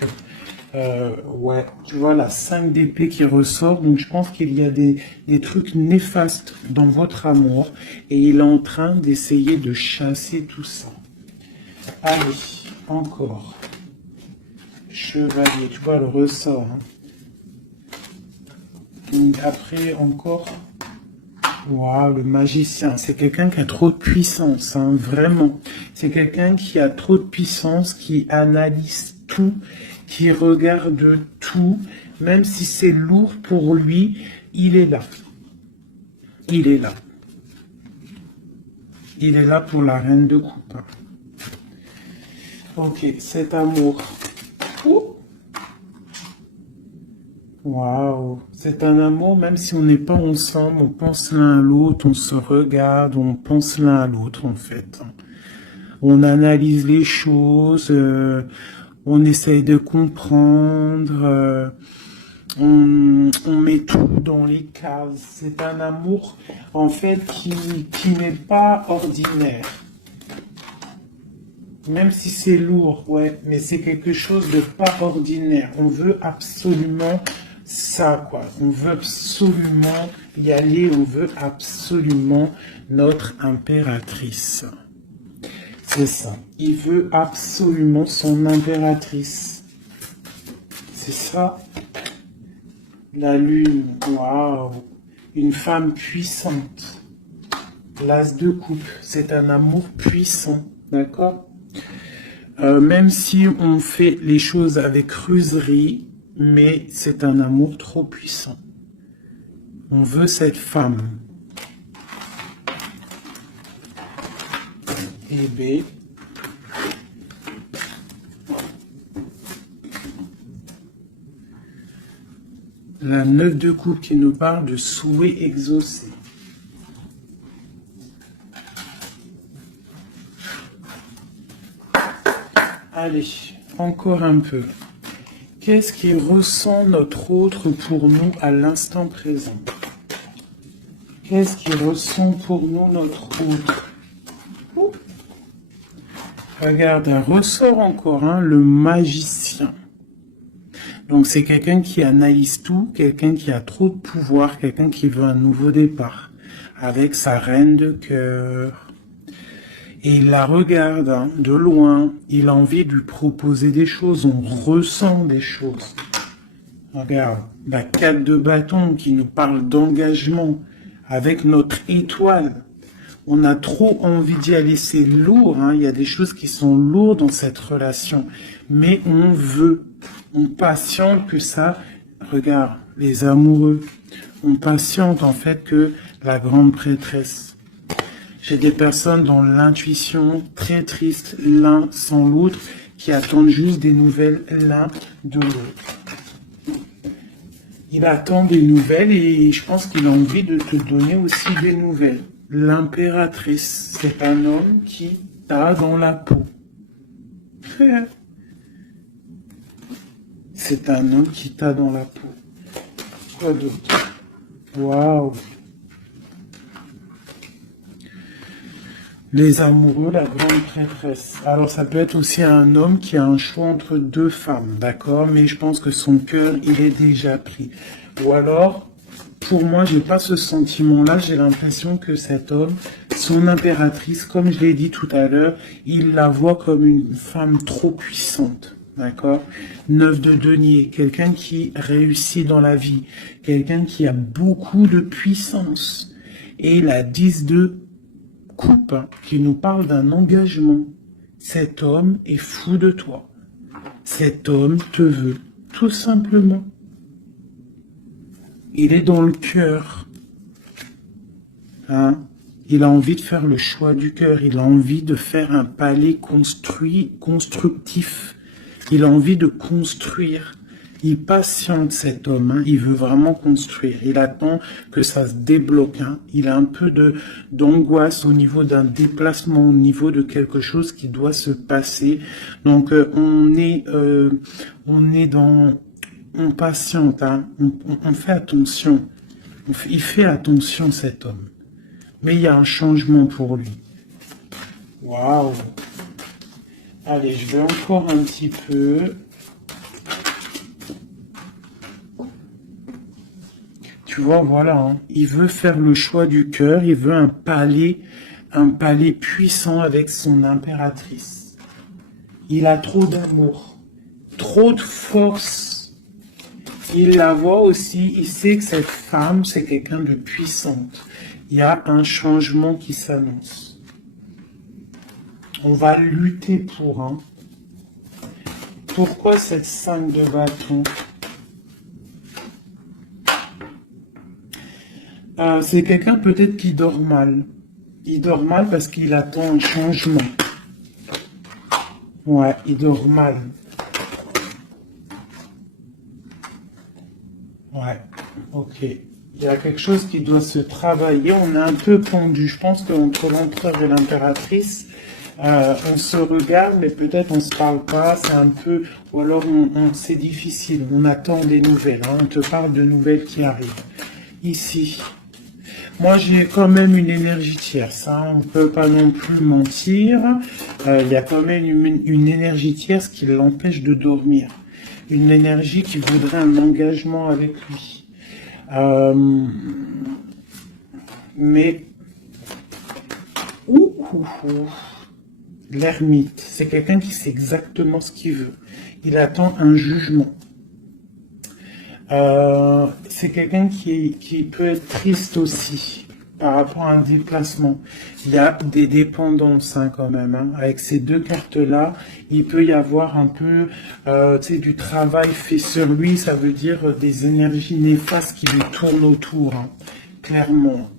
Ouais, tu vois la 5 d'épée qui ressort, donc je pense qu'il y a des trucs néfastes dans votre amour et il est en train d'essayer de chasser tout ça. Allez, encore. Chevalier, tu vois le ressort. Hein. Donc après, encore. Waouh, le magicien, c'est quelqu'un qui a trop de puissance, hein, vraiment. C'est quelqu'un qui a trop de puissance, qui analyse tout, qui regarde tout, même si c'est lourd pour lui, il est là. Il est là. Il est là pour la reine de coupe. Ok, cet amour. Ouh. Waouh, c'est un amour, même si on n'est pas ensemble, on pense l'un à l'autre, on se regarde, on pense l'un à l'autre en fait. On analyse les choses, on essaye de comprendre, on met tout dans les cases. C'est un amour en fait qui n'est pas ordinaire. Même si c'est lourd, ouais, mais c'est quelque chose de pas ordinaire. On veut absolument ça, quoi. On veut absolument y aller, on veut absolument notre impératrice. C'est ça. Il veut absolument son impératrice. C'est ça. La lune, waouh. Une femme puissante. L'as de coupe, c'est un amour puissant, d'accord? Même si on fait les choses avec ruserie, mais c'est un amour trop puissant. On veut cette femme. Et B. La 9 de coupe qui nous parle de souhait exaucé. Allez, encore un peu. Qu'est-ce qui ressent notre autre pour nous à l'instant présent? Qu'est-ce qui ressent pour nous notre autre? Ouh. Regarde, un ressort encore, hein, le magicien. Donc c'est quelqu'un qui analyse tout, quelqu'un qui a trop de pouvoir, quelqu'un qui veut un nouveau départ, avec sa reine de cœur. Et il la regarde hein, de loin, il a envie de lui proposer des choses, on ressent des choses. Regarde, la 4 de bâton qui nous parle d'engagement avec notre étoile. On a trop envie d'y aller, c'est lourd, hein. Il y a des choses qui sont lourdes dans cette relation, mais on veut, on patiente que ça, regarde, les amoureux, on patiente en fait que la grande prêtresse. J'ai des personnes dans l'intuition, très tristes l'un sans l'autre, qui attendent juste des nouvelles l'un de l'autre. Il attend des nouvelles et je pense qu'il a envie de te donner aussi des nouvelles. L'impératrice, c'est un homme qui t'a dans la peau. C'est un homme qui t'a dans la peau. Quoi d'autre? Waouh! Les amoureux, la grande prêtresse. Alors ça peut être aussi un homme qui a un choix entre deux femmes, d'accord? Mais je pense que son cœur, il est déjà pris. Ou alors, pour moi, j'ai pas ce sentiment-là. J'ai l'impression que cet homme, son impératrice, comme je l'ai dit tout à l'heure, il la voit comme une femme trop puissante. D'accord? 9 de denier, quelqu'un qui réussit dans la vie, quelqu'un qui a beaucoup de puissance. Et la 10 de coupe qui nous parle d'un engagement. Cet homme est fou de toi. Cet homme te veut, tout simplement. Il est dans le cœur. Hein? Il a envie de faire le choix du cœur. Il a envie de faire un palais constructif. Il a envie de construire. Il patiente cet homme, hein. Il veut vraiment construire. Il attend que ça se débloque. Hein. Il a un peu d'angoisse au niveau d'un déplacement, au niveau de quelque chose qui doit se passer. Donc on patiente. Hein. On fait attention. Il fait attention cet homme. Mais il y a un changement pour lui. Waouh. Allez, je vais encore un petit peu. tu vois, voilà, hein. Il veut faire le choix du cœur, il veut un palais puissant avec son impératrice. Il a trop d'amour, trop de force. Il la voit aussi, il sait que cette femme, c'est quelqu'un de puissante. Il y a un changement qui s'annonce. On va lutter pour, hein. Pourquoi cette 5 de bâton? C'est quelqu'un peut-être qui dort mal. Il dort mal parce qu'il attend un changement. Ouais, il dort mal. Ouais, ok. Il y a quelque chose qui doit se travailler. On est un peu pendu. Je pense qu'entre l'empereur et l'impératrice, on se regarde, mais peut-être on se parle pas. C'est un peu, ou alors c'est difficile. On attend des nouvelles. Hein. On te parle de nouvelles qui arrivent. Ici. Moi, j'ai quand même une énergie tierce. Hein. On ne peut pas non plus mentir. Il y a quand même une énergie tierce qui l'empêche de dormir. Une énergie qui voudrait un engagement avec lui. Mais... L'ermite, c'est quelqu'un qui sait exactement ce qu'il veut. Il attend un jugement. C'est quelqu'un qui peut être triste aussi par rapport à un déplacement. Il y a des dépendances hein, quand même. Hein. Avec ces deux cartes-là, il peut y avoir un peu du travail fait sur lui. Ça veut dire des énergies néfastes qui lui tournent autour, hein, clairement.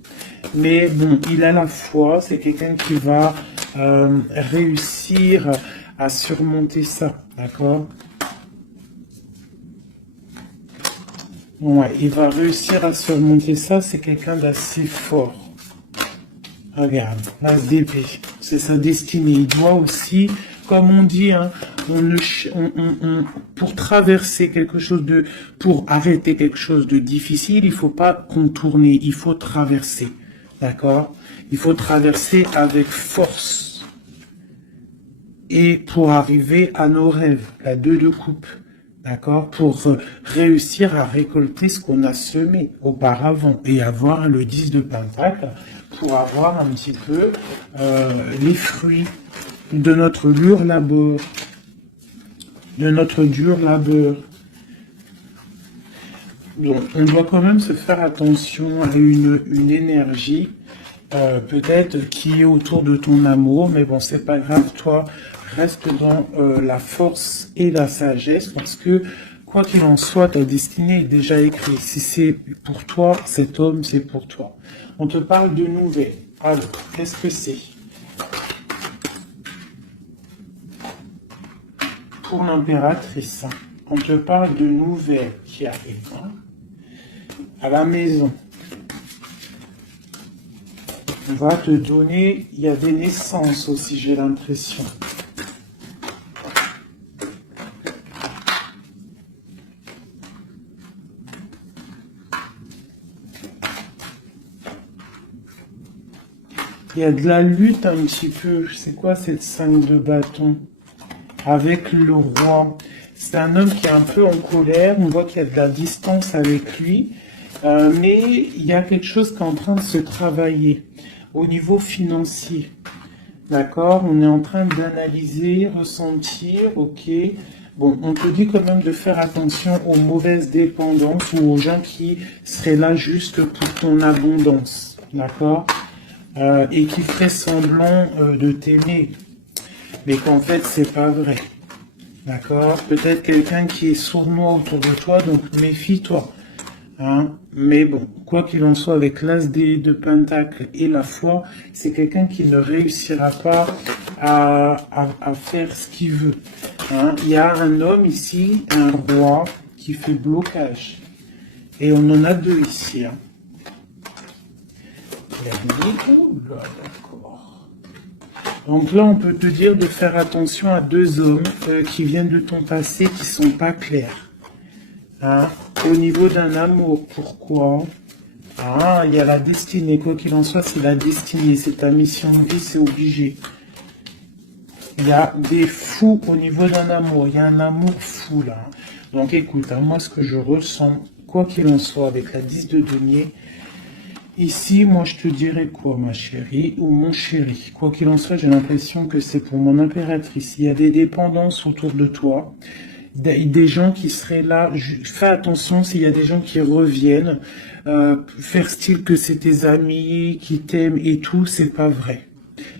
Mais bon, il a la foi. C'est quelqu'un qui va réussir à surmonter ça, d'accord ? Ouais, il va réussir à surmonter ça, c'est quelqu'un d'assez fort. Regarde, l'as d'épée, c'est sa destinée. Il doit aussi, comme on dit, hein, pour traverser quelque chose de, pour arrêter quelque chose de difficile, il faut pas contourner, il faut traverser. D'accord? Il faut traverser avec force. Et pour arriver à nos rêves, la 2 de coupe. D'accord, pour réussir à récolter ce qu'on a semé auparavant et avoir le 10 de Pentacle pour avoir un petit peu les fruits de notre dur labeur. Donc, on doit quand même se faire attention à une énergie peut-être qui est autour de ton amour, mais bon, c'est pas grave, toi, reste dans la force et la sagesse, parce que, quoi qu'il en soit, ta destinée est déjà écrite. Si c'est pour toi, cet homme, c'est pour toi. On te parle de nouvelles. Alors, qu'est-ce que c'est? Pour l'impératrice, on te parle de nouvelles qui arrivent hein, à la maison. On va te donner, il y a des naissances aussi, j'ai l'impression. Il y a de la lutte un petit peu. C'est quoi cette 5 de bâton? Avec le roi. C'est un homme qui est un peu en colère. On voit qu'il y a de la distance avec lui. Mais il y a quelque chose qui est en train de se travailler au niveau financier. D'accord? On est en train d'analyser, ressentir, ok. Bon, on te dit quand même de faire attention aux mauvaises dépendances ou aux gens qui seraient là juste pour ton abondance. D'accord? Et qui ferait semblant de t'aimer, mais qu'en fait c'est pas vrai, d'accord? Peut-être quelqu'un qui est sournois autour de toi, donc méfie-toi, hein? Mais bon, quoi qu'il en soit, avec l'as de Pentacle et la foi, c'est quelqu'un qui ne réussira pas à faire ce qu'il veut, hein? Il y a un homme ici, un roi, qui fait blocage, et on en a deux ici, hein. D'accord. Donc là, on peut te dire de faire attention à deux hommes qui viennent de ton passé qui sont pas clairs. Hein? Au niveau d'un amour, pourquoi? Ah, il y a la destinée. Quoi qu'il en soit, c'est la destinée. C'est ta mission de vie, c'est obligé. Il y a des fous au niveau d'un amour. Il y a un amour fou là. Donc écoute, hein, moi ce que je ressens quoi qu'il en soit, avec la 10 de denier, ici, moi, je te dirais quoi, ma chérie ou mon chéri? Quoi qu'il en soit, j'ai l'impression que c'est pour mon impératrice. Il y a des dépendances autour de toi, des gens qui seraient là. Fais attention s'il y a des gens qui reviennent, faire style que c'est tes amis qui t'aiment et tout, c'est pas vrai.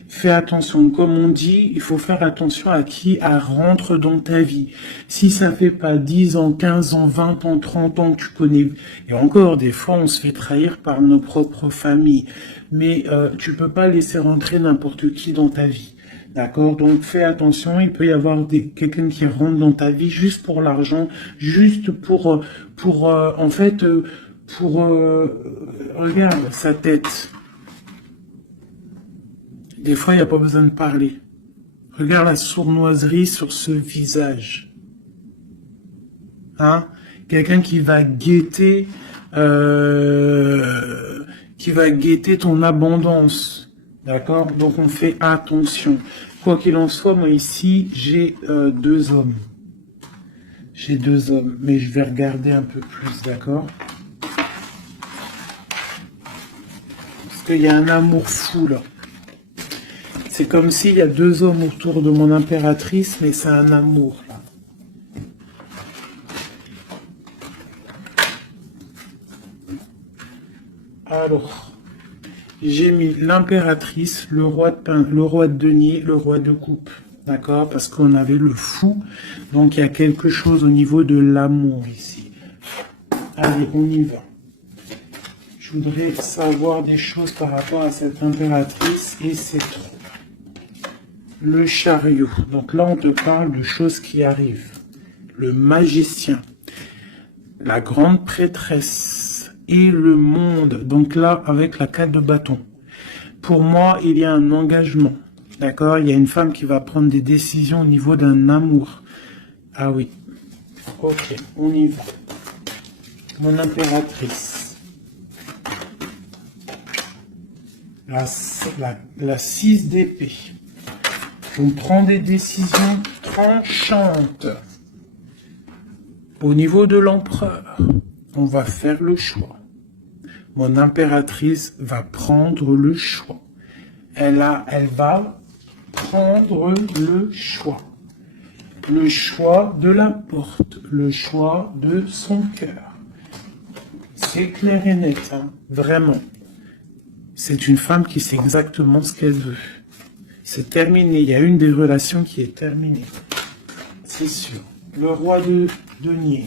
Fais attention, comme on dit, il faut faire attention à qui rentre dans ta vie. Si ça fait pas 10 ans, 15 ans, 20 ans, 30 ans que tu connais, et encore, des fois, on se fait trahir par nos propres familles, mais tu peux pas laisser rentrer n'importe qui dans ta vie. D'accord? Donc, fais attention, il peut y avoir quelqu'un qui rentre dans ta vie juste pour l'argent, juste en fait, regarde sa tête. Des fois, il n'y a pas besoin de parler. Regarde la sournoiserie sur ce visage. Hein? Quelqu'un qui va guetter ton abondance. D'accord? Donc, on fait attention. Quoi qu'il en soit, moi ici, j'ai 2 hommes. J'ai 2 hommes, mais je vais regarder un peu plus, d'accord? Parce qu'il y a un amour fou, là. C'est comme s'il y a 2 hommes autour de mon impératrice, mais c'est un amour, là. Alors, j'ai mis l'impératrice, le roi de denier, le roi de coupe. D'accord? Parce qu'on avait le fou. Donc, il y a quelque chose au niveau de l'amour ici. Allez, on y va. Je voudrais savoir des choses par rapport à cette impératrice et c'est trop. Le chariot. Donc là, on te parle de choses qui arrivent. Le magicien. La grande prêtresse. Et le monde. Donc là, avec la 4 de bâton. Pour moi, il y a un engagement. D'accord? Il y a une femme qui va prendre des décisions au niveau d'un amour. Ah oui. Ok, on y va. Mon impératrice. La 6 d'épée. On prend des décisions tranchantes. Au niveau de l'empereur, on va faire le choix. Mon impératrice va prendre le choix. Elle va prendre le choix. Le choix de la porte, le choix de son cœur. C'est clair et net, hein, vraiment. C'est une femme qui sait exactement ce qu'elle veut. C'est terminé. Il y a une des relations qui est terminée. C'est sûr. Le roi de denier.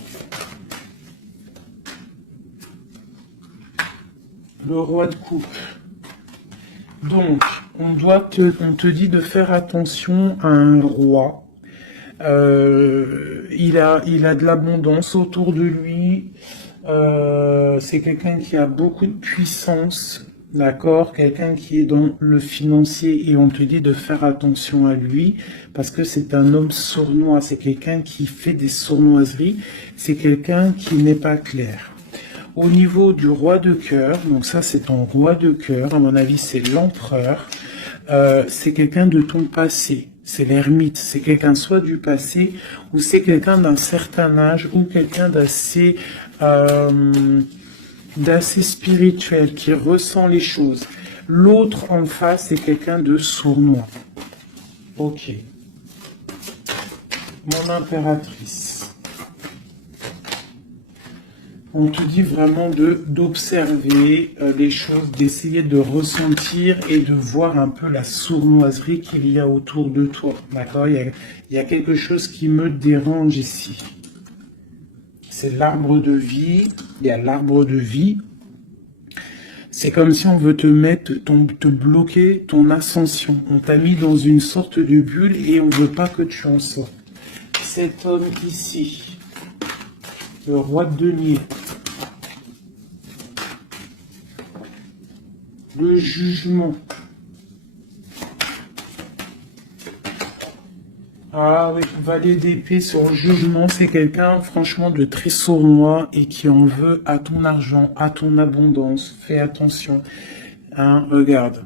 Le roi de coupe. Donc, on te dit de faire attention à un roi. Il a de l'abondance autour de lui. C'est quelqu'un qui a beaucoup de puissance. D'accord, quelqu'un qui est dans le financier et on te dit de faire attention à lui parce que c'est un homme sournois, c'est quelqu'un qui fait des sournoiseries, c'est quelqu'un qui n'est pas clair. Au niveau du roi de cœur, donc ça c'est ton roi de cœur, à mon avis c'est l'empereur, c'est quelqu'un de ton passé, c'est l'ermite, c'est quelqu'un soit du passé ou c'est quelqu'un d'un certain âge ou quelqu'un d'assez spirituel, qui ressent les choses. L'autre en face, c'est quelqu'un de sournois. Ok. Mon impératrice. On te dit vraiment d'observer les choses, d'essayer de ressentir et de voir un peu la sournoiserie qu'il y a autour de toi. D'accord? Il y a quelque chose qui me dérange ici. C'est l'arbre de vie. Il y a l'arbre de vie. C'est comme si on veut te bloquer ton ascension. On t'a mis dans une sorte de bulle et on veut pas que tu en sortes. Cet homme ici, le roi de denier, le jugement. Ah oui, valet d'épée sur le jugement, c'est quelqu'un franchement de très sournois et qui en veut à ton argent, à ton abondance. Fais attention. Hein, regarde.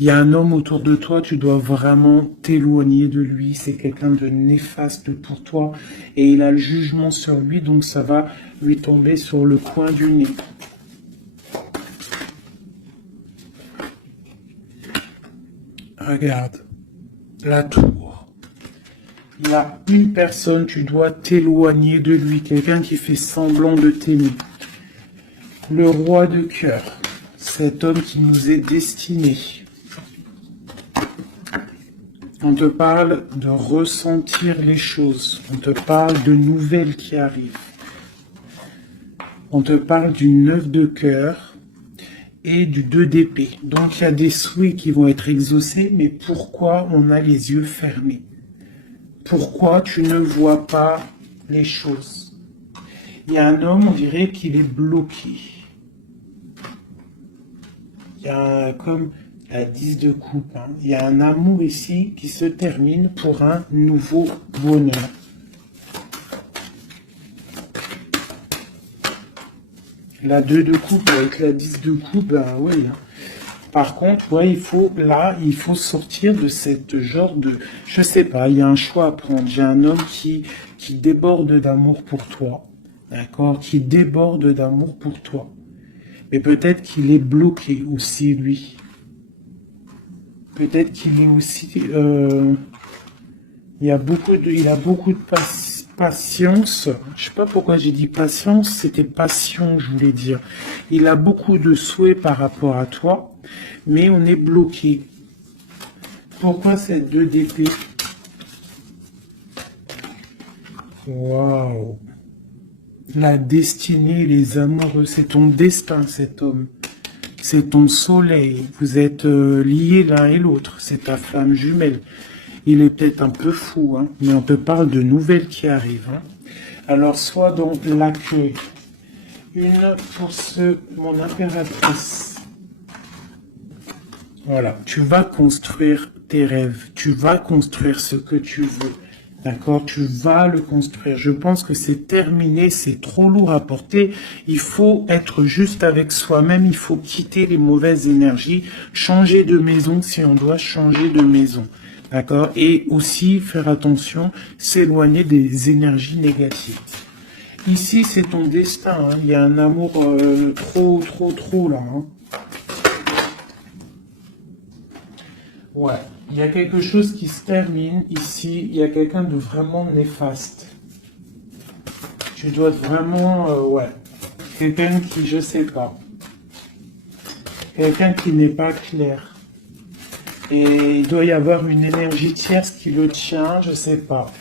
Il y a un homme autour de toi, tu dois vraiment t'éloigner de lui. C'est quelqu'un de néfaste pour toi. Et il a le jugement sur lui, donc ça va lui tomber sur le coin du nez. Regarde, la tour. Il y a une personne, tu dois t'éloigner de lui. Quelqu'un qui fait semblant de t'aimer. Le roi de cœur. Cet homme qui nous est destiné. On te parle de ressentir les choses. On te parle de nouvelles qui arrivent. On te parle du 9 de cœur et du 2 d'épée. Donc il y a des souhaits qui vont être exaucés, mais pourquoi on a les yeux fermés? Pourquoi tu ne vois pas les choses? Il y a un homme, on dirait qu'il est bloqué. Il y a comme la 10 de coupe. Hein. Il y a un amour ici qui se termine pour un nouveau bonheur. La 2 de coupe avec la 10 de coupe, ben oui. Hein. Par contre, ouais, il faut sortir de cette genre de... Je sais pas, il y a un choix à prendre. J'ai un homme qui déborde d'amour pour toi. D'accord? Qui déborde d'amour pour toi. Mais peut-être qu'il est bloqué aussi, lui. Peut-être qu'il est aussi... il a beaucoup de patience. Je sais pas pourquoi j'ai dit patience, c'était passion, je voulais dire. Il a beaucoup de souhaits par rapport à toi, mais on est bloqué. Pourquoi cette 2 d'épée? Waouh! La destinée, les amoureux, c'est ton destin, cet homme. C'est ton soleil. Vous êtes liés l'un et l'autre. C'est ta flamme jumelle. Il est peut-être un peu fou, hein, mais on te parle de nouvelles qui arrivent. Hein. Alors, sois dans l'accueil. Une pour mon impératrice. Voilà, tu vas construire tes rêves. Tu vas construire ce que tu veux. D'accord, tu vas le construire. Je pense que c'est terminé, c'est trop lourd à porter. Il faut être juste avec soi-même, il faut quitter les mauvaises énergies, changer de maison si on doit changer de maison. D'accord, et aussi faire attention, s'éloigner des énergies négatives. Ici, c'est ton destin. Hein. Il y a un amour trop là. Hein. Ouais. Il y a quelque chose qui se termine ici. Il y a quelqu'un de vraiment néfaste. Tu dois être vraiment... ouais. Quelqu'un qui, je sais pas. Quelqu'un qui n'est pas clair. Et il doit y avoir une énergie tierce qui le tient, je sais pas.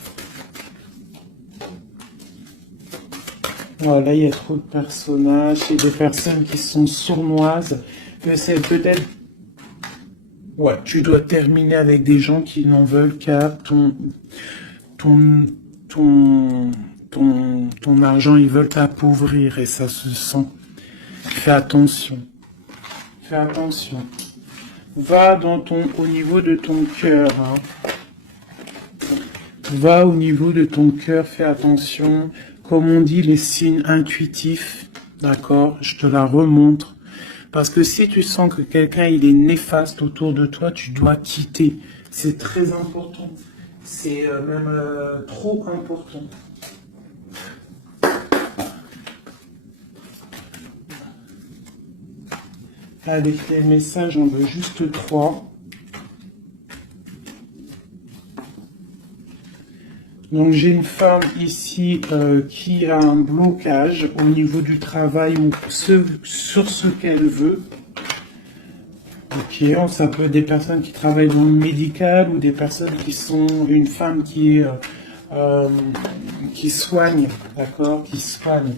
Voilà, il y a trop de personnages et des personnes qui sont sournoises. Que c'est peut-être... Ouais, tu dois terminer avec des gens qui n'en veulent qu'à ton argent, ils veulent t'appauvrir et ça se sent. Fais attention. Fais attention. Va au niveau de ton cœur. Hein. Va au niveau de ton cœur, fais attention. Comme on dit, les signes intuitifs, d'accord, je te la remontre. Parce que si tu sens que quelqu'un il est néfaste autour de toi, tu dois quitter. C'est très important. C'est même trop important. Avec les messages, on veut juste 3. Donc j'ai une femme ici qui a un blocage au niveau du travail ou sur ce qu'elle veut. Ok, ça peut être des personnes qui travaillent dans le médical ou des personnes qui sont une femme qui soigne, d'accord, qui soigne.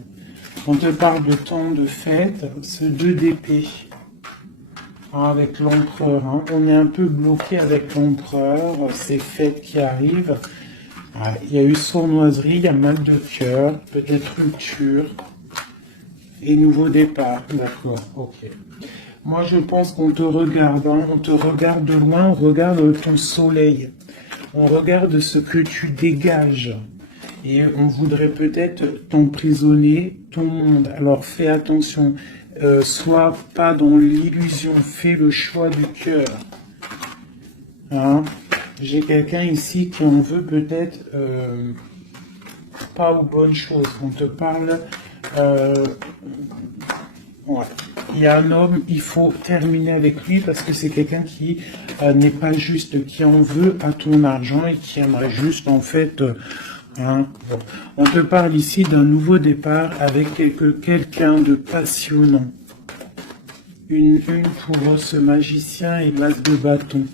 On te parle de temps de fête, ce 2 d'épée. Avec l'empereur, hein. On est un peu bloqué avec l'empereur, ces fêtes qui arrivent. Ouais, il y a eu sournoiserie, il y a mal de cœur, peut-être rupture et nouveau départ. D'accord, ok. Moi, je pense qu'on te regarde, hein. On te regarde de loin, on regarde ton soleil, on regarde ce que tu dégages. Et on voudrait peut-être t'emprisonner, ton monde. Alors fais attention, sois pas dans l'illusion, fais le choix du cœur. Hein. J'ai quelqu'un ici qui en veut peut-être pas aux bonnes choses. On te parle... ouais. Il y a un homme, il faut terminer avec lui parce que c'est quelqu'un qui n'est pas juste, qui en veut à ton argent et qui aimerait juste en fait... hein, bon. On te parle ici d'un nouveau départ avec quelqu'un de passionnant. Une pour ce magicien et l'as de bâton.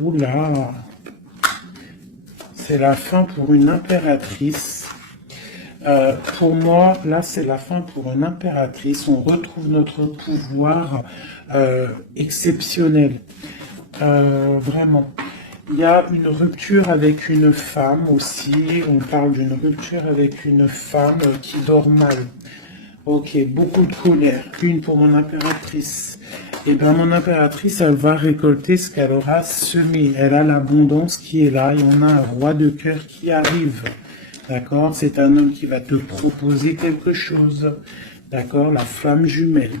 Oula, c'est la fin pour une impératrice. Pour moi, là, c'est la fin pour une impératrice. On retrouve notre pouvoir exceptionnel. Vraiment. Il y a une rupture avec une femme aussi. On parle d'une rupture avec une femme qui dort mal. Ok, beaucoup de colère. Une pour mon impératrice. Et bien, mon impératrice, elle va récolter ce qu'elle aura semé. Elle a l'abondance qui est là. Et on a un roi de cœur qui arrive. D'accord? C'est un homme qui va te proposer quelque chose. D'accord? La flamme jumelle.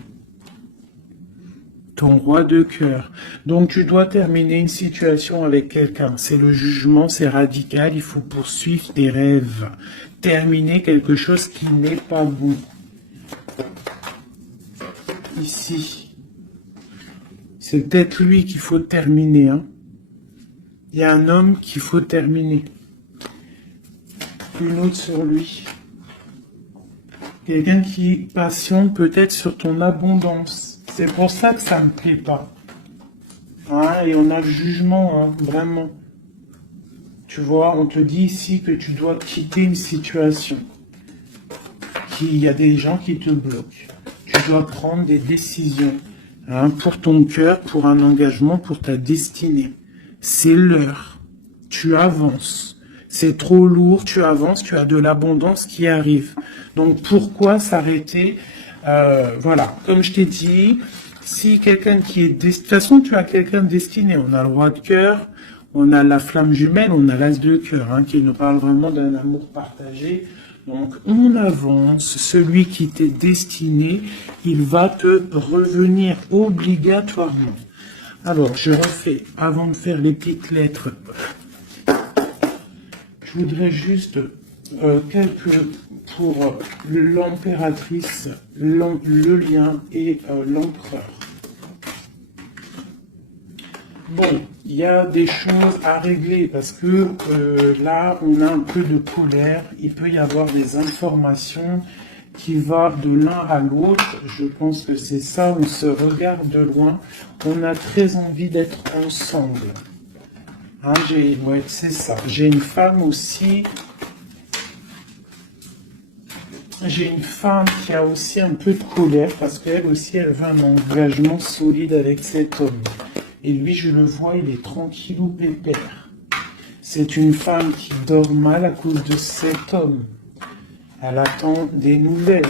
Ton roi de cœur. Donc, tu dois terminer une situation avec quelqu'un. C'est le jugement, c'est radical. Il faut poursuivre tes rêves. Terminer quelque chose qui n'est pas bon. Ici. C'est peut-être lui qu'il faut terminer. Hein. Il y a un homme qu'il faut terminer. Une autre sur lui. Quelqu'un qui patiente peut-être sur ton abondance. C'est pour ça que ça me plaît pas. Hein, et on a le jugement, hein, vraiment. Tu vois, on te dit ici que tu dois quitter une situation. Il y a des gens qui te bloquent. Tu dois prendre des décisions. Hein, pour ton cœur, pour un engagement, pour ta destinée. C'est l'heure. Tu avances. C'est trop lourd, tu avances, tu as de l'abondance qui arrive. Donc pourquoi s'arrêter? Voilà, comme je t'ai dit, si quelqu'un qui est... De toute façon, tu as quelqu'un destiné. On a le roi de cœur, on a la flamme jumelle, on a l'as de cœur, hein, qui nous parle vraiment d'un amour partagé. Donc on avance, celui qui t'est destiné, il va te revenir obligatoirement. Alors, je refais, avant de faire les petites lettres, je voudrais juste quelques pour l'impératrice, le lien et l'empereur. Bon, il y a des choses à régler parce que là, on a un peu de colère. Il peut y avoir des informations qui vont de l'un à l'autre. Je pense que c'est ça, on se regarde de loin. On a très envie d'être ensemble. Hein, ouais, c'est ça. J'ai une femme aussi. J'ai une femme qui a aussi un peu de colère parce qu'elle aussi, elle veut un engagement solide avec cet homme. Et lui, je le vois, il est tranquillou pépère. C'est une femme qui dort mal à cause de cet homme. Elle attend des nouvelles.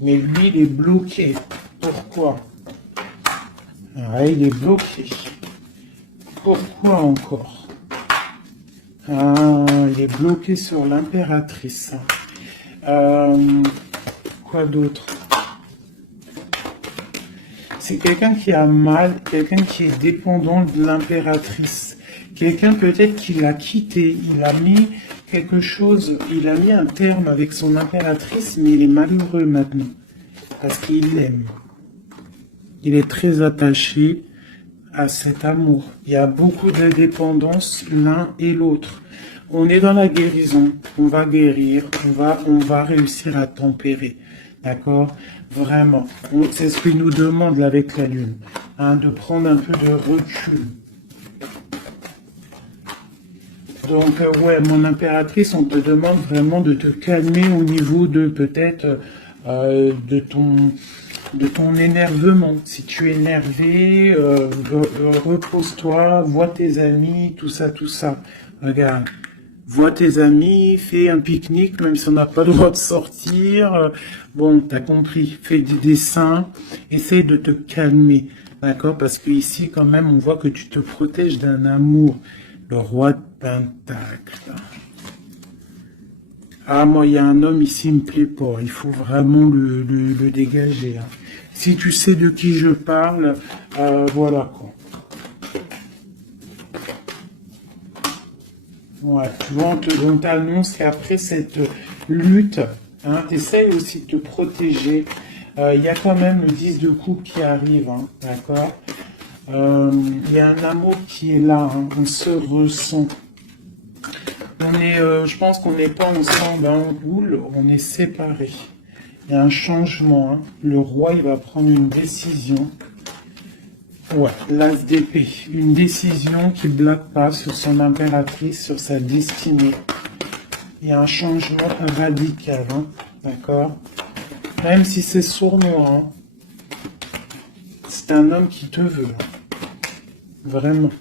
Mais lui, il est bloqué. Pourquoi? Ouais, il est bloqué. Pourquoi encore? Ah, il est bloqué sur l'impératrice. Quoi d'autre? C'est quelqu'un qui a mal, quelqu'un qui est dépendant de l'impératrice. Quelqu'un peut-être qui l'a quitté, il a mis quelque chose, il a mis un terme avec son impératrice, mais il est malheureux maintenant. Parce qu'il l'aime. Il est très attaché à cet amour. Il y a beaucoup de dépendance l'un et l'autre. On est dans la guérison, on va guérir, on va réussir à tempérer. D'accord? Vraiment. C'est ce qu'il nous demande là, avec la Lune. Hein, de prendre un peu de recul. Donc, ouais, mon impératrice, on te demande vraiment de te calmer au niveau de peut-être de ton énervement. Si tu es énervé, repose-toi, vois tes amis, tout ça, tout ça. Regarde. Vois tes amis, fais un pique-nique, même si on n'a pas le droit de sortir. Bon, t'as compris, fais des dessins, essaye de te calmer, d'accord? Parce que ici, quand même, on voit que tu te protèges d'un amour. Le roi de Pentacle. Ah, moi, il y a un homme ici, il me plaît pas. Il faut vraiment le dégager. Hein. Si tu sais de qui je parle, voilà quoi. Ouais, tu vois, on t'annonce qu'après cette lutte, hein, t'essayes aussi de te protéger. Il y a quand même le 10 de coupe qui arrive, hein, d'accord? Il y a un amour qui est là, hein, on se ressent. Je pense qu'on n'est pas ensemble en boule, on est séparés. Il y a un changement, hein. Le roi, il va prendre une décision. Ouais, l'as d'épée. Une décision qui ne blague pas sur son impératrice, sur sa destinée. Il y a un changement radical, hein. D'accord? Même si c'est sournois, hein. C'est un homme qui te veut, hein. Vraiment.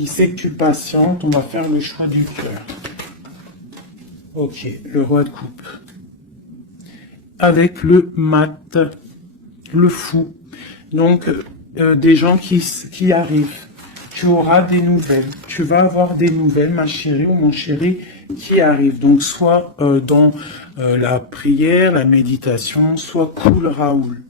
Il sait que tu patientes, on va faire le choix du cœur. Ok, le roi de coupe. Avec le mat, le fou. Donc, des gens qui arrivent. Tu auras des nouvelles. Tu vas avoir des nouvelles, ma chérie ou mon chéri, qui arrivent. Donc, soit dans la prière, la méditation, soit cool Raoul.